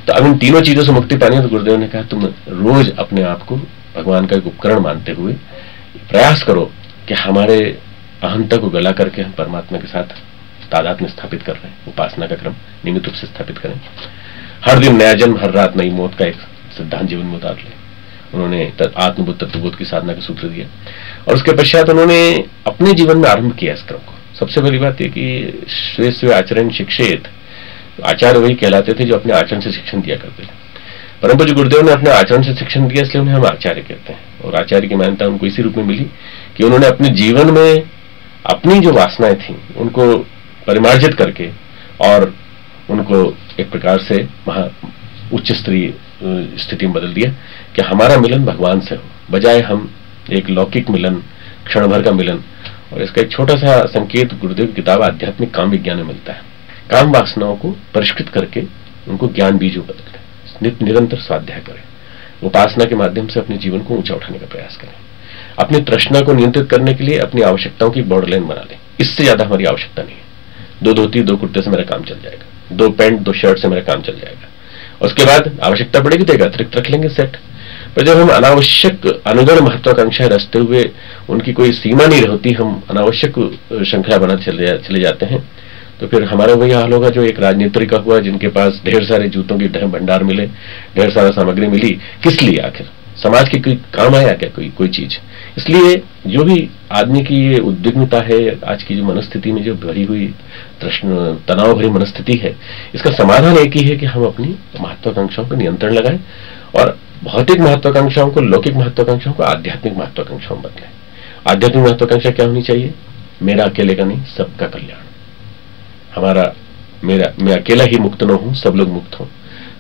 तो अब इन तीनों चीजों से मुक्ति पानी है तो गुरुदेव ने कहा तुम रोज अपने आप को भगवान का एक उपकरण मानते हुए प्रयास करो कि हमारे अहंता को गला करके हम परमात्मा के साथ तादाद में स्थापित कर रहे हैं। उपासना का क्रम नियमित रूप से स्थापित करें। हर दिन नया जन्म, हर रात नई मौत का एक सिद्धांत जीवन में उतार ले। उन्होंने आत्मबोध, तत्वबोध की साधना का सूत्र दिया और उसके पश्चात उन्होंने अपने जीवन में आरंभ किया इस क्रम को। सबसे पहली बात यह कि स्वे स्वे आचरण शिक्षेत। आचार्य वही कहलाते थे जो अपने आचरण से शिक्षण दिया करते थे। परम पूज्य गुरुदेव ने अपने आचरण से शिक्षण दिया, इसलिए उन्हें हम आचार्य कहते हैं। और आचार्य की मान्यता उनको इसी रूप में मिली कि उन्होंने अपने जीवन में अपनी जो वासनाएं थी उनको परिमार्जित करके और उनको एक प्रकार से उच्च स्तरीय स्थिति में बदल दिया कि हमारा मिलन भगवान से हो, बजाय हम एक लौकिक मिलन, क्षण भर का मिलन। और इसका एक छोटा सा संकेत गुरुदेव की किताब आध्यात्मिक काम विज्ञान में मिलता है। काम वासनाओं को परिष्कृत करके उनको ज्ञान बीजों बदलते, निरंतर स्वाध्याय करें, उपासना के माध्यम से अपने जीवन को ऊंचा उठाने का प्रयास करें। अपनी तृष्णा को नियंत्रित करने के लिए अपनी आवश्यकताओं की बॉर्डरलाइन बना लें। इससे ज्यादा हमारी आवश्यकता नहीं है। 2 धोती 2 कुर्ते से मेरा काम चल जाएगा, 2 पैंट 2 शर्ट से मेरा काम चल जाएगा। उसके बाद आवश्यकता पड़ेगी तो एक अतिरिक्त रख लेंगे सेट। पर जब हम अनावश्यक अनुगण महत्वाकांक्षाएं रचते हुए उनकी कोई सीमा नहीं होती, हम अनावश्यक श्रृंखला बना चले जाते हैं, तो फिर हमारा वही हाल होगा जो एक राजनीतिक का हुआ, जिनके पास ढेर सारे जूतों की भंडार मिले, ढेर सारा सामग्री मिली। किस लिए? आखिर समाज के कोई काम आया क्या कोई चीज? इसलिए जो भी आदमी की ये उद्विग्नता है, आज की जो मनस्थिति में जो भरी हुई तनाव भरी मनस्थिति है, इसका समाधान एक ही है कि हम अपनी महत्वाकांक्षाओं पर नियंत्रण लगाएं और भौतिक महत्वाकांक्षाओं को, लौकिक महत्वाकांक्षाओं को आध्यात्मिक महत्वाकांक्षाओं बदलें। आध्यात्मिक महत्वाकांक्षा क्या होनी चाहिए? मेरा अकेले का नहीं, सबका कल्याण। मैं अकेला ही मुक्त न हूं, सब लोग मुक्त हों।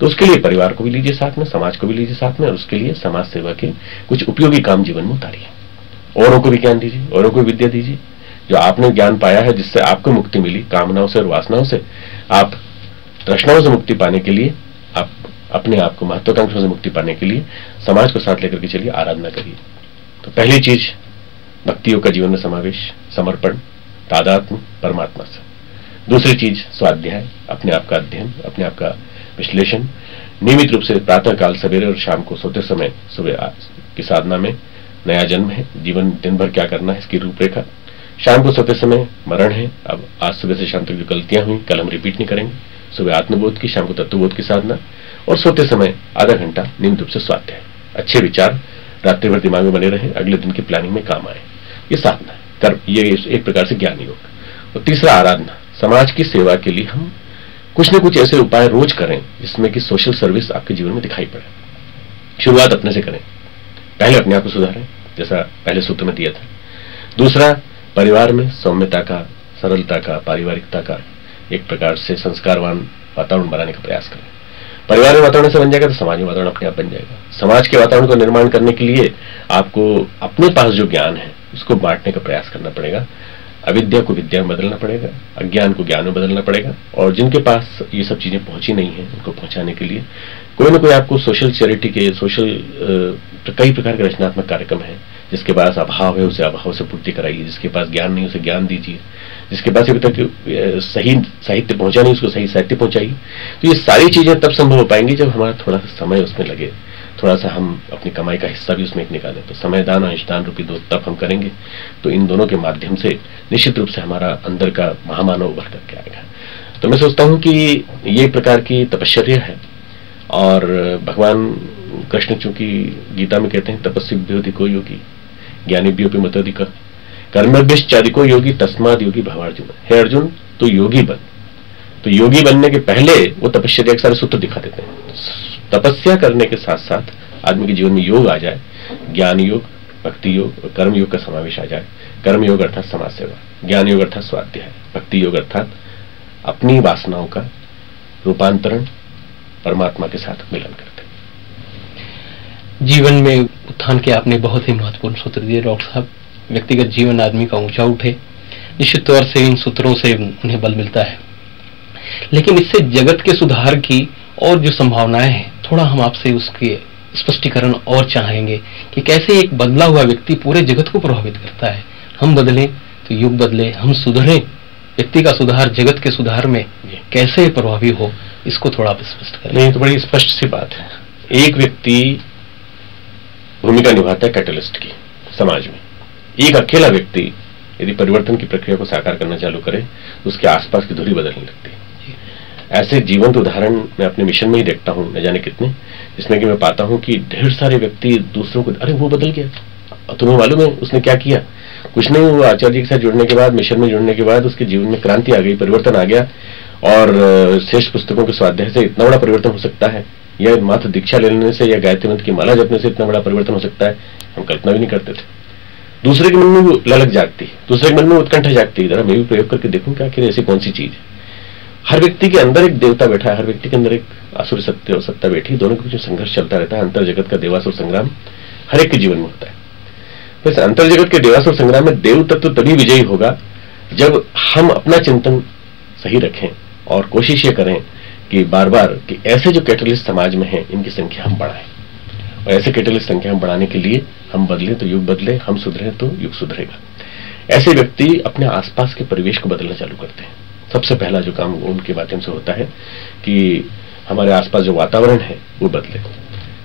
तो उसके लिए परिवार को भी लीजिए साथ में, समाज को भी लीजिए साथ में, और उसके लिए समाज सेवा के कुछ उपयोगी काम जीवन में उतारिए। औरों को भी ज्ञान दीजिए, औरों को विद्या दीजिए। जो आपने ज्ञान पाया है, जिससे आपको मुक्ति मिली कामनाओं से और वासनाओं से, आप तृष्णाओं से मुक्ति पाने के लिए, आप अपने आप को महत्वाकांक्षाओं से मुक्ति पाने के लिए समाज को साथ लेकर के चलिए, आराधना करिए। तो पहली चीज भक्ति योग का जीवन में समावेश, समर्पण, तादात्म्य परमात्मा से। दूसरी चीज स्वाध्याय, अपने आप का अध्ययन, अपने आप का विश्लेषण। नियमित रूप से प्रातः काल सवेरे और शाम को सोते समय सुबह की साधना में नया जन्म है, जीवन दिन भर क्या करना है इसकी रूपरेखा। शाम को सोते समय मरण है, अब आज सुबह से शाम तक जो गलतियां हुई कल हम रिपीट नहीं करेंगे। सुबह आत्मबोध की, शाम को तत्वबोध की साधना, और सोते समय आधा घंटा नियमित रूप से स्वाध्याय। अच्छे विचार रात्रि भर दिमाग में बने रहे, अगले दिन की प्लानिंग में काम आए, ये साधना कर्म, ये एक प्रकार से ज्ञान योग। और तीसरा आराधना, समाज की सेवा के लिए हम कुछ न कुछ ऐसे उपाय रोज करें जिसमें कि सोशल सर्विस आपके जीवन में दिखाई पड़े। शुरुआत अपने से करें, पहले अपने आप को सुधारें, जैसा पहले सूत्र में दिया था। दूसरा, परिवार में सौम्यता का, सरलता का, पारिवारिकता का एक प्रकार से संस्कारवान वातावरण बनाने का प्रयास करें। परिवार में वातावरण से बन जाएगा तो समाज में वातावरण अपने आप बन जाएगा। समाज के वातावरण को निर्माण करने के लिए आपको अपने पास जो ज्ञान है उसको बांटने का प्रयास करना पड़ेगा। अविद्या को विद्या में बदलना पड़ेगा, अज्ञान को ज्ञान में बदलना पड़ेगा, और जिनके पास ये सब चीजें पहुंची नहीं है उनको पहुंचाने के लिए कोई ना कोई आपको सोशल चैरिटी के, कई प्रकार के रचनात्मक कार्यक्रम है। जिसके पास अभाव है उसे अभाव से पूर्ति कराइए, जिसके पास ज्ञान नहीं उसे ज्ञान दीजिए, जिसके पास अभी तक सही साहित्य पहुंचा नहीं उसको सही साहित्य पहुंचाइए। तो ये सारी चीजें तब संभव हो पाएंगी जब हमारा थोड़ा सा समय उसमें लगे, थोड़ा सा हम अपनी कमाई का हिस्सा भी उसमें निकालें। तो समय दान और अंशदान रूपी 2 तप हम करेंगे तो इन दोनों के माध्यम से निश्चित रूप से हमारा अंदर का महामानव उभर करके आएगा। तो मैं सोचता हूं कि ये प्रकार की तपश्चर्या है, और भगवान कृष्ण चूंकि गीता में कहते हैं तपस्विभ्योऽधिको योगी ज्ञानिभ्योऽपि मतोऽधिकः कर्मभ्यश्चाधिको योगी तस्माद् योगी भवार्जुन। हे अर्जुन, तो योगी बन। तो योगी बनने के पहले वो तपस्या के सारे सूत्र दिखा देते हैं। तपस्या करने के साथ साथ आदमी के जीवन में योग आ जाए, ज्ञान योग, भक्ति योग और कर्म योग का समावेश आ जाए। कर्म योग अर्थात समाज सेवा, ज्ञान योग अर्थात स्वाध्याय, भक्ति योग अर्थात अपनी वासनाओं का रूपांतरण परमात्मा के साथ मिलन करते। जीवन में उत्थान के आपने बहुत ही महत्वपूर्ण सूत्र दिए डॉक्टर साहब। व्यक्तिगत जीवन आदमी का ऊंचा उठे, निश्चित तौर से इन सूत्रों से उन्हें बल मिलता है, लेकिन इससे जगत के सुधार की और जो संभावनाएं हैं, थोड़ा हम आपसे उसके स्पष्टीकरण और चाहेंगे कि कैसे एक बदला हुआ व्यक्ति पूरे जगत को प्रभावित करता है। हम बदलें तो युग बदले, हम सुधरें, व्यक्ति का सुधार जगत के सुधार में कैसे प्रभावी हो, इसको थोड़ा आप स्पष्ट करें। नहीं तो बड़ी स्पष्ट सी बात है। एक व्यक्ति भूमिका निभाता है कैटलिस्ट की समाज में। एक अकेला व्यक्ति यदि परिवर्तन की प्रक्रिया को साकार करना चालू करे तो उसके आसपास की धुरी बदलने लगती है। ऐसे जीवंत उदाहरण मैं अपने मिशन में ही देखता हूं, न जाने कितने, जिसमें कि मैं पाता हूं कि ढेर सारे व्यक्ति दूसरों को, अरे वो बदल गया, तुम्हें मालूम है उसने क्या किया, कुछ नहीं, वो आचार्य जी के साथ जुड़ने के बाद, मिशन में जुड़ने के बाद उसके जीवन में क्रांति आ गई, परिवर्तन आ गया, और श्रेष्ठ पुस्तकों के स्वाध्याय से इतना बड़ा परिवर्तन हो सकता है, या मात्र दीक्षा लेने से या गायत्री मंत्र की माला जपने से इतना बड़ा परिवर्तन हो सकता है, हम कल्पना भी नहीं करते थे। दूसरे के मन में वो ललक जागती है, दूसरे के मन में उत्कंठा जागती है, जरा मैं भी प्रयोग करके देखूं कि आखिर ऐसी कौन सी चीज है। हर व्यक्ति के अंदर एक देवता बैठा है, हर व्यक्ति के अंदर एक आसुरी सत्य और सत्ता बैठी, दोनों के बीच संघर्ष चलता रहता है। अंतर जगत का देवासुर संग्राम हर एक के जीवन में होता है। वैसे अंतर जगत के देवासुर संग्राम में देव तत्व तभी विजयी होगा जब हम अपना चिंतन सही रखें और कोशिश ये करें कि बार बार कि ऐसे जो कैटलिस्ट समाज में हैं इनकी संख्या हम बढ़ाएं। और ऐसे कैटलिस्ट संख्या में बढ़ाने के लिए हम बदले तो युग बदले, हम सुधरे तो युग सुधरेगा। ऐसे व्यक्ति अपने आसपास के परिवेश को बदलना चालू करते हैं। सबसे पहला जो काम उनके माध्यम से होता है कि हमारे आसपास जो वातावरण है वो बदले।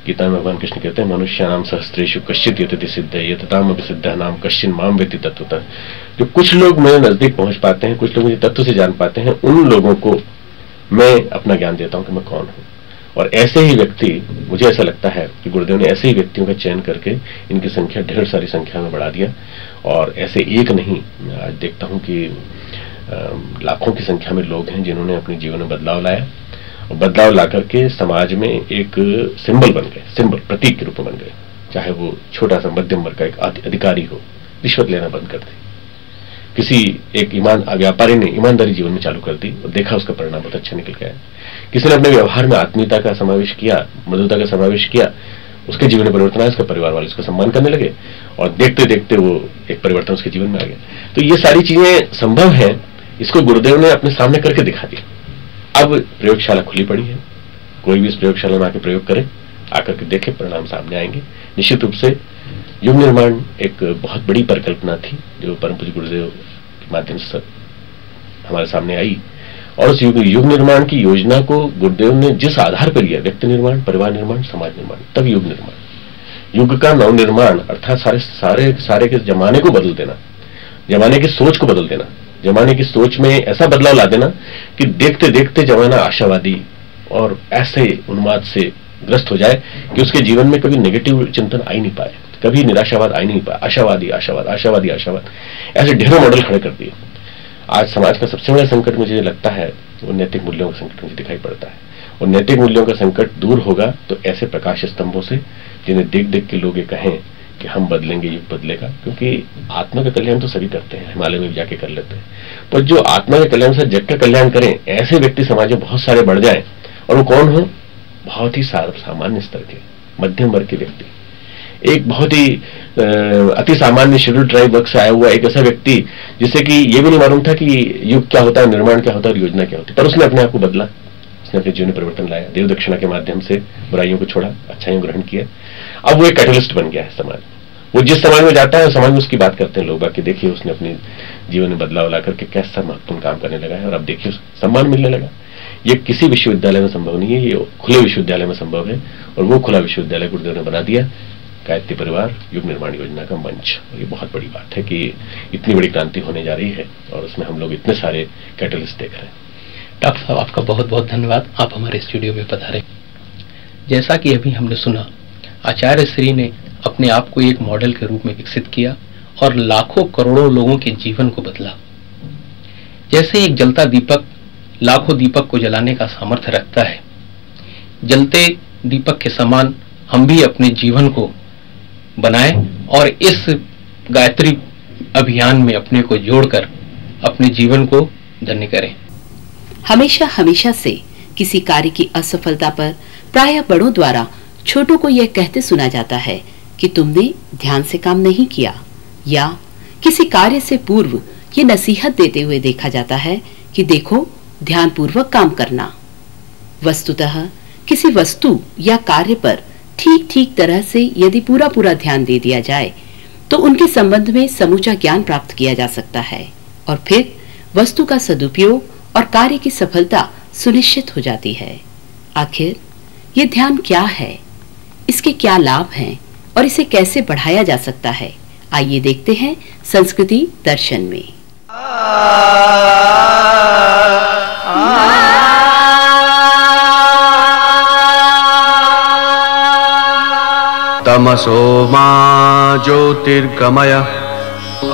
गीता में भगवान कृष्ण कहते हैं, मनुष्य नाम सहस्त्रेषु कश्चित् यतति सिद्धः यतताम अपि सिद्धः नाम कश्चिन् माम वेत्ति तत्वतः। जो कुछ लोग मेरे नजदीक पहुंच पाते हैं, कुछ लोग मुझे तत्व से जान पाते हैं, उन लोगों को मैं अपना ज्ञान देता हूं कि मैं कौन हूं। और ऐसे ही व्यक्ति, मुझे ऐसा लगता है कि गुरुदेव ने ऐसे ही व्यक्तियों का चयन करके इनकी संख्या ढेर सारी संख्या में बढ़ा दिया। और ऐसे एक नहीं, मैं आज देखता हूं कि लाखों की संख्या में लोग हैं जिन्होंने अपने जीवन में बदलाव लाया, और बदलाव ला करके समाज में एक सिंबल बन गए, सिंबल प्रतीक के रूप में बन गए। चाहे वो छोटा सा मध्यम वर्ग का एक अधिकारी हो, रिश्वत लेना बंद कर दी, किसी एक व्यापारी ने ईमानदारी जीवन में चालू कर दी और देखा उसका परिणाम बहुत अच्छा निकल गया। किसी ने अपने व्यवहार में आत्मीयता का समावेश किया, मृदुता का समावेश किया, उसके जीवन में परिवर्तन आया, उसका परिवार वाले उसका सम्मान करने लगे और देखते देखते वो एक परिवर्तन उसके जीवन में आ गया। तो ये सारी चीजें संभव है, इसको गुरुदेव ने अपने सामने करके दिखा दिया। अब प्रयोगशाला खुली पड़ी है, कोई भी इस प्रयोगशाला में आके प्रयोग करे, आकर के देखे, परिणाम सामने आएंगे। निश्चित रूप से युग निर्माण एक बहुत बड़ी परिकल्पना थी जो परम पूज्य गुरुदेव के माध्यम से हमारे सामने आई, और उस युग निर्माण की योजना को गुरुदेव ने जिस आधार पर लिया, व्यक्ति निर्माण, परिवार निर्माण, समाज निर्माण, तब युग निर्माण, युग का नव निर्माण, अर्थात सारे के जमाने को बदल देना, जमाने की सोच को बदल देना, जमाने की सोच में ऐसा बदलाव ला देना कि देखते देखते जमाना आशावादी और ऐसे उन्माद से ग्रस्त हो जाए कि उसके जीवन में कभी नेगेटिव चिंतन आ ही नहीं पाए, कभी निराशावाद आ ही नहीं पाए, आशावादी आशावाद आशावादी आशावाद, ऐसे ढेरों मॉडल खड़े कर दिए। आज समाज का सबसे बड़ा संकट मुझे लगता है वो नैतिक मूल्यों का संकट मुझे दिखाई पड़ता है। और नैतिक मूल्यों का संकट दूर होगा तो ऐसे प्रकाश स्तंभों से, जिन्हें देख देख के लोग ये कहें कि हम बदलेंगे, युग बदलेगा। क्योंकि आत्मा का कल्याण तो सभी करते हैं, हिमालय में भी जाके कर लेते हैं, पर जो आत्मा के कल्याण से जग का कल्याण करें, ऐसे व्यक्ति समाज में बहुत सारे बढ़ जाए। और वो कौन हो? बहुत ही सामान्य स्तर के मध्यम वर्ग के व्यक्ति, एक बहुत ही अति सामान्य शेड्यूल ट्राइब वर्ग से आया हुआ एक ऐसा व्यक्ति जिसे कि ये भी नहीं मालूम था कि युग क्या होता है, निर्माण क्या होता है और योजना क्या होती है, पर उसने अपने आप को बदला, उसने अपने जीवन में परिवर्तन लाया, देव दक्षिणा के माध्यम से बुराइयों को छोड़ा, अच्छाइयों ग्रहण किया। अब वो एक कैटलिस्ट बन गया है समाज। वो जिस समाज में जाता है समाज में उसकी बात करते हैं लोग, बाकी देखिए उसने अपने जीवन में बदलाव ला करके कैसा महत्वपूर्ण काम करने लगा है, और अब देखिए सम्मान मिलने लगा। ये किसी विश्वविद्यालय में संभव नहीं है, ये खुले विश्वविद्यालय में संभव है, और वो खुला विश्वविद्यालय गुरुदेव ने बना दिया, गायत्री परिवार युग निर्माण योजना का मंच। और ये बहुत बड़ी बात है कि इतनी बड़ी क्रांति होने जा रही है और उसमें हम लोग इतने सारे कैटलिस्ट देख रहे हैं। डॉक्टर साहब, आपका बहुत बहुत धन्यवाद, आप हमारे स्टूडियो में पधारे। जैसा कि अभी हमने सुना, आचार्य श्री ने अपने आप को एक मॉडल के रूप में विकसित किया और लाखों करोड़ों लोगों के जीवन को बदला। जैसे एक जलता दीपक लाखों दीपक को जलाने का सामर्थ्य रखता है, जलते दीपक के समान हम भी अपने जीवन को बनाएं और इस गायत्री अभियान में अपने को जोड़कर अपने जीवन को धन्य करें। हमेशा हमेशा से किसी कार्य की असफलता पर प्रायः बड़ों द्वारा छोटों को यह कहते सुना जाता है कि तुमने ध्यान से काम नहीं किया, या किसी कार्य से पूर्व ये नसीहत देते हुए देखा जाता है कि देखो ध्यान पूर्वक काम करना। वस्तुतः किसी वस्तु या कार्य पर ठीक ठीक तरह से यदि पूरा पूरा ध्यान दे दिया जाए तो उनके संबंध में समूचा ज्ञान प्राप्त किया जा सकता है, और फिर वस्तु का सदुपयोग और कार्य की सफलता सुनिश्चित हो जाती है। आखिर ये ध्यान क्या है, इसके क्या लाभ हैं और इसे कैसे बढ़ाया जा सकता है, आइए देखते हैं संस्कृति दर्शन में। तमसो मा ज्योतिर्गमय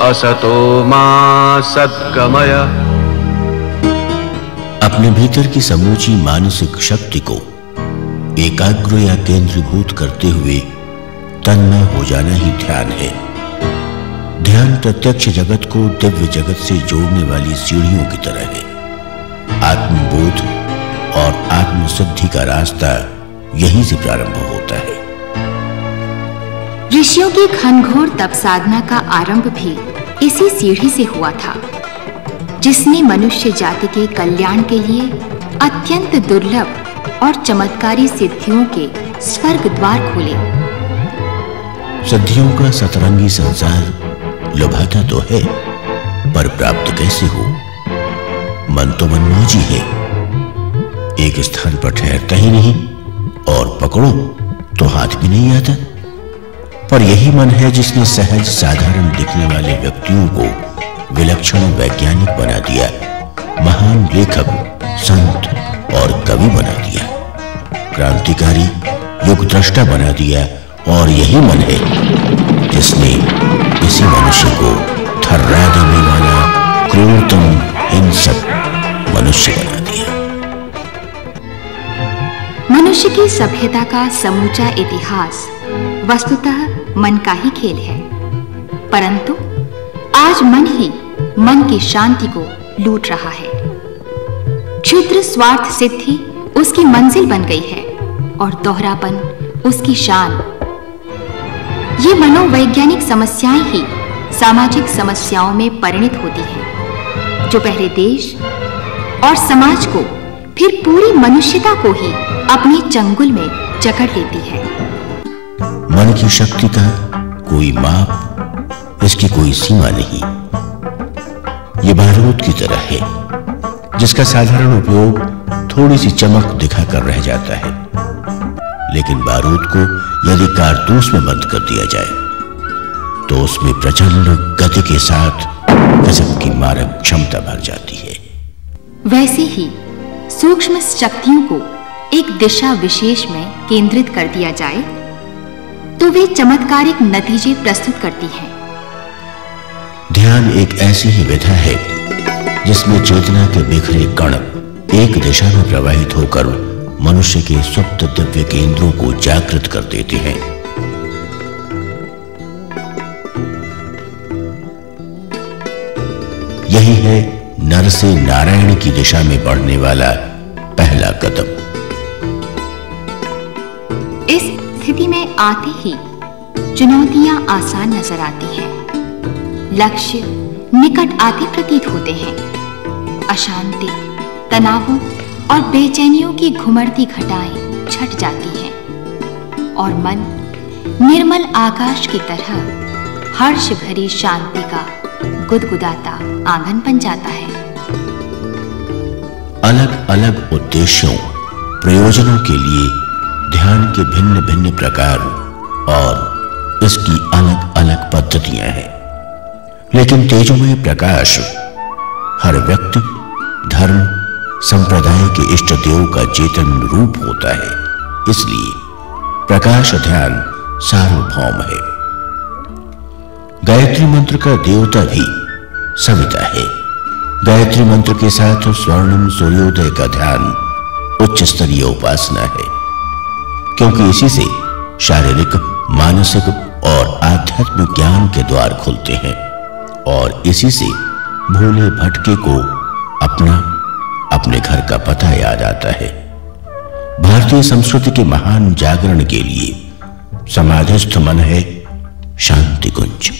असतो मा सद्गमय। अपने भीतर की समूची मानसिक शक्ति को एकाग्र या केंद्रीभूत करते हुए तन्मय हो जाना ही ध्यान है। ध्यान प्रत्यक्ष जगत को दिव्य जगत से जोड़ने वाली सीढ़ियों की तरह है। आत्मबोध और आत्मसिद्धि का रास्ता यहीं से प्रारंभ होता है। ऋषियों की घनघोर तप साधना का आरंभ भी इसी सीढ़ी से हुआ था, जिसने मनुष्य जाति के कल्याण के लिए अत्यंत दुर्लभ और चमत्कारी सिद्धियों के स्वर्ग द्वार खोले। सिद्धियों का सतरंगी संसार लुभाता तो है, पर प्राप्त कैसे हो? मन तो मनमौजी है, एक स्थान पर ठहरता ही नहीं और पकड़ो तो हाथ भी नहीं आता। पर यही मन है जिसने सहज साधारण दिखने वाले व्यक्तियों को विलक्षण वैज्ञानिक बना दिया, महान लेखक, संत और कवि बना दिया, क्रांतिकारी, युग द्रष्टा बना दिया। और यही मन है जिसने इसी मनुष्य को थर्रा देने वाला क्रूरतम हिंसक मनुष्य बना दिया। मनुष्य की सभ्यता का समूचा इतिहास वस्तुतः मन का ही खेल है, परंतु आज मन ही मन की शांति को लूट रहा है। क्षुद्र स्वार्थ सिद्धि उसकी मंजिल बन गई है और दोहरापन उसकी शान। ये मनोवैज्ञानिक समस्याएं ही सामाजिक समस्याओं में परिणत होती हैं, जो पहले देश और समाज को फिर पूरी मनुष्यता को ही अपने चंगुल में जकड़ लेती है। मन की शक्ति का कोई माप, इसकी कोई सीमा नहीं। ये बारूद की तरह है जिसका साधारण उपयोग थोड़ी सी चमक दिखाकर रह जाता है, लेकिन बारूद को यदि कारतूस में बंद कर दिया जाए तो उसमें प्रचंड गति के साथ गजब की मारक क्षमता भर जाती है। वैसे ही सूक्ष्म शक्तियों को एक दिशा विशेष में केंद्रित कर दिया जाए तो वे चमत्कारिक नतीजे प्रस्तुत करती हैं। ध्यान एक ऐसी ही विधा है जिसमें चेतना के बिखरे कण एक दिशा में प्रवाहित होकर मनुष्य के सुप्त दिव्य केंद्रों को जागृत कर देते हैं। यही है नर से नारायण की दिशा में बढ़ने वाला पहला कदम। इस स्थिति में आते ही चुनौतियां आसान नजर आती हैं, लक्ष्य निकट आते प्रतीत होते हैं। अशांति, तनावों और बेचैनियों की घुमड़ती घटाएं छट जाती हैं और मन निर्मल आकाश की तरह हर्ष भरी शांति का गुदगुदाता आंगन बन जाता है। अलग अलग उद्देश्यों, प्रयोजनों के लिए ध्यान के भिन्न भिन्न प्रकार और इसकी अलग अलग पद्धतियां हैं, लेकिन तेजोमय प्रकाश हर व्यक्ति, धर्म, संप्रदाय के इष्ट देव का चेतन रूप होता है। इसलिए प्रकाश ध्यान सार्वभौम है। गायत्री मंत्र का देवता भी सविता है। गायत्री मंत्र के साथ स्वर्णिम सूर्योदय का ध्यान उच्च स्तरीय उपासना है, क्योंकि इसी से शारीरिक, मानसिक और आध्यात्मिक ज्ञान के द्वार खुलते हैं और इसी से भूले भटके को अपने घर का पता याद आता है। भारतीय संस्कृति के महान जागरण के लिए समाधिस्थ मन है शांति कुंज।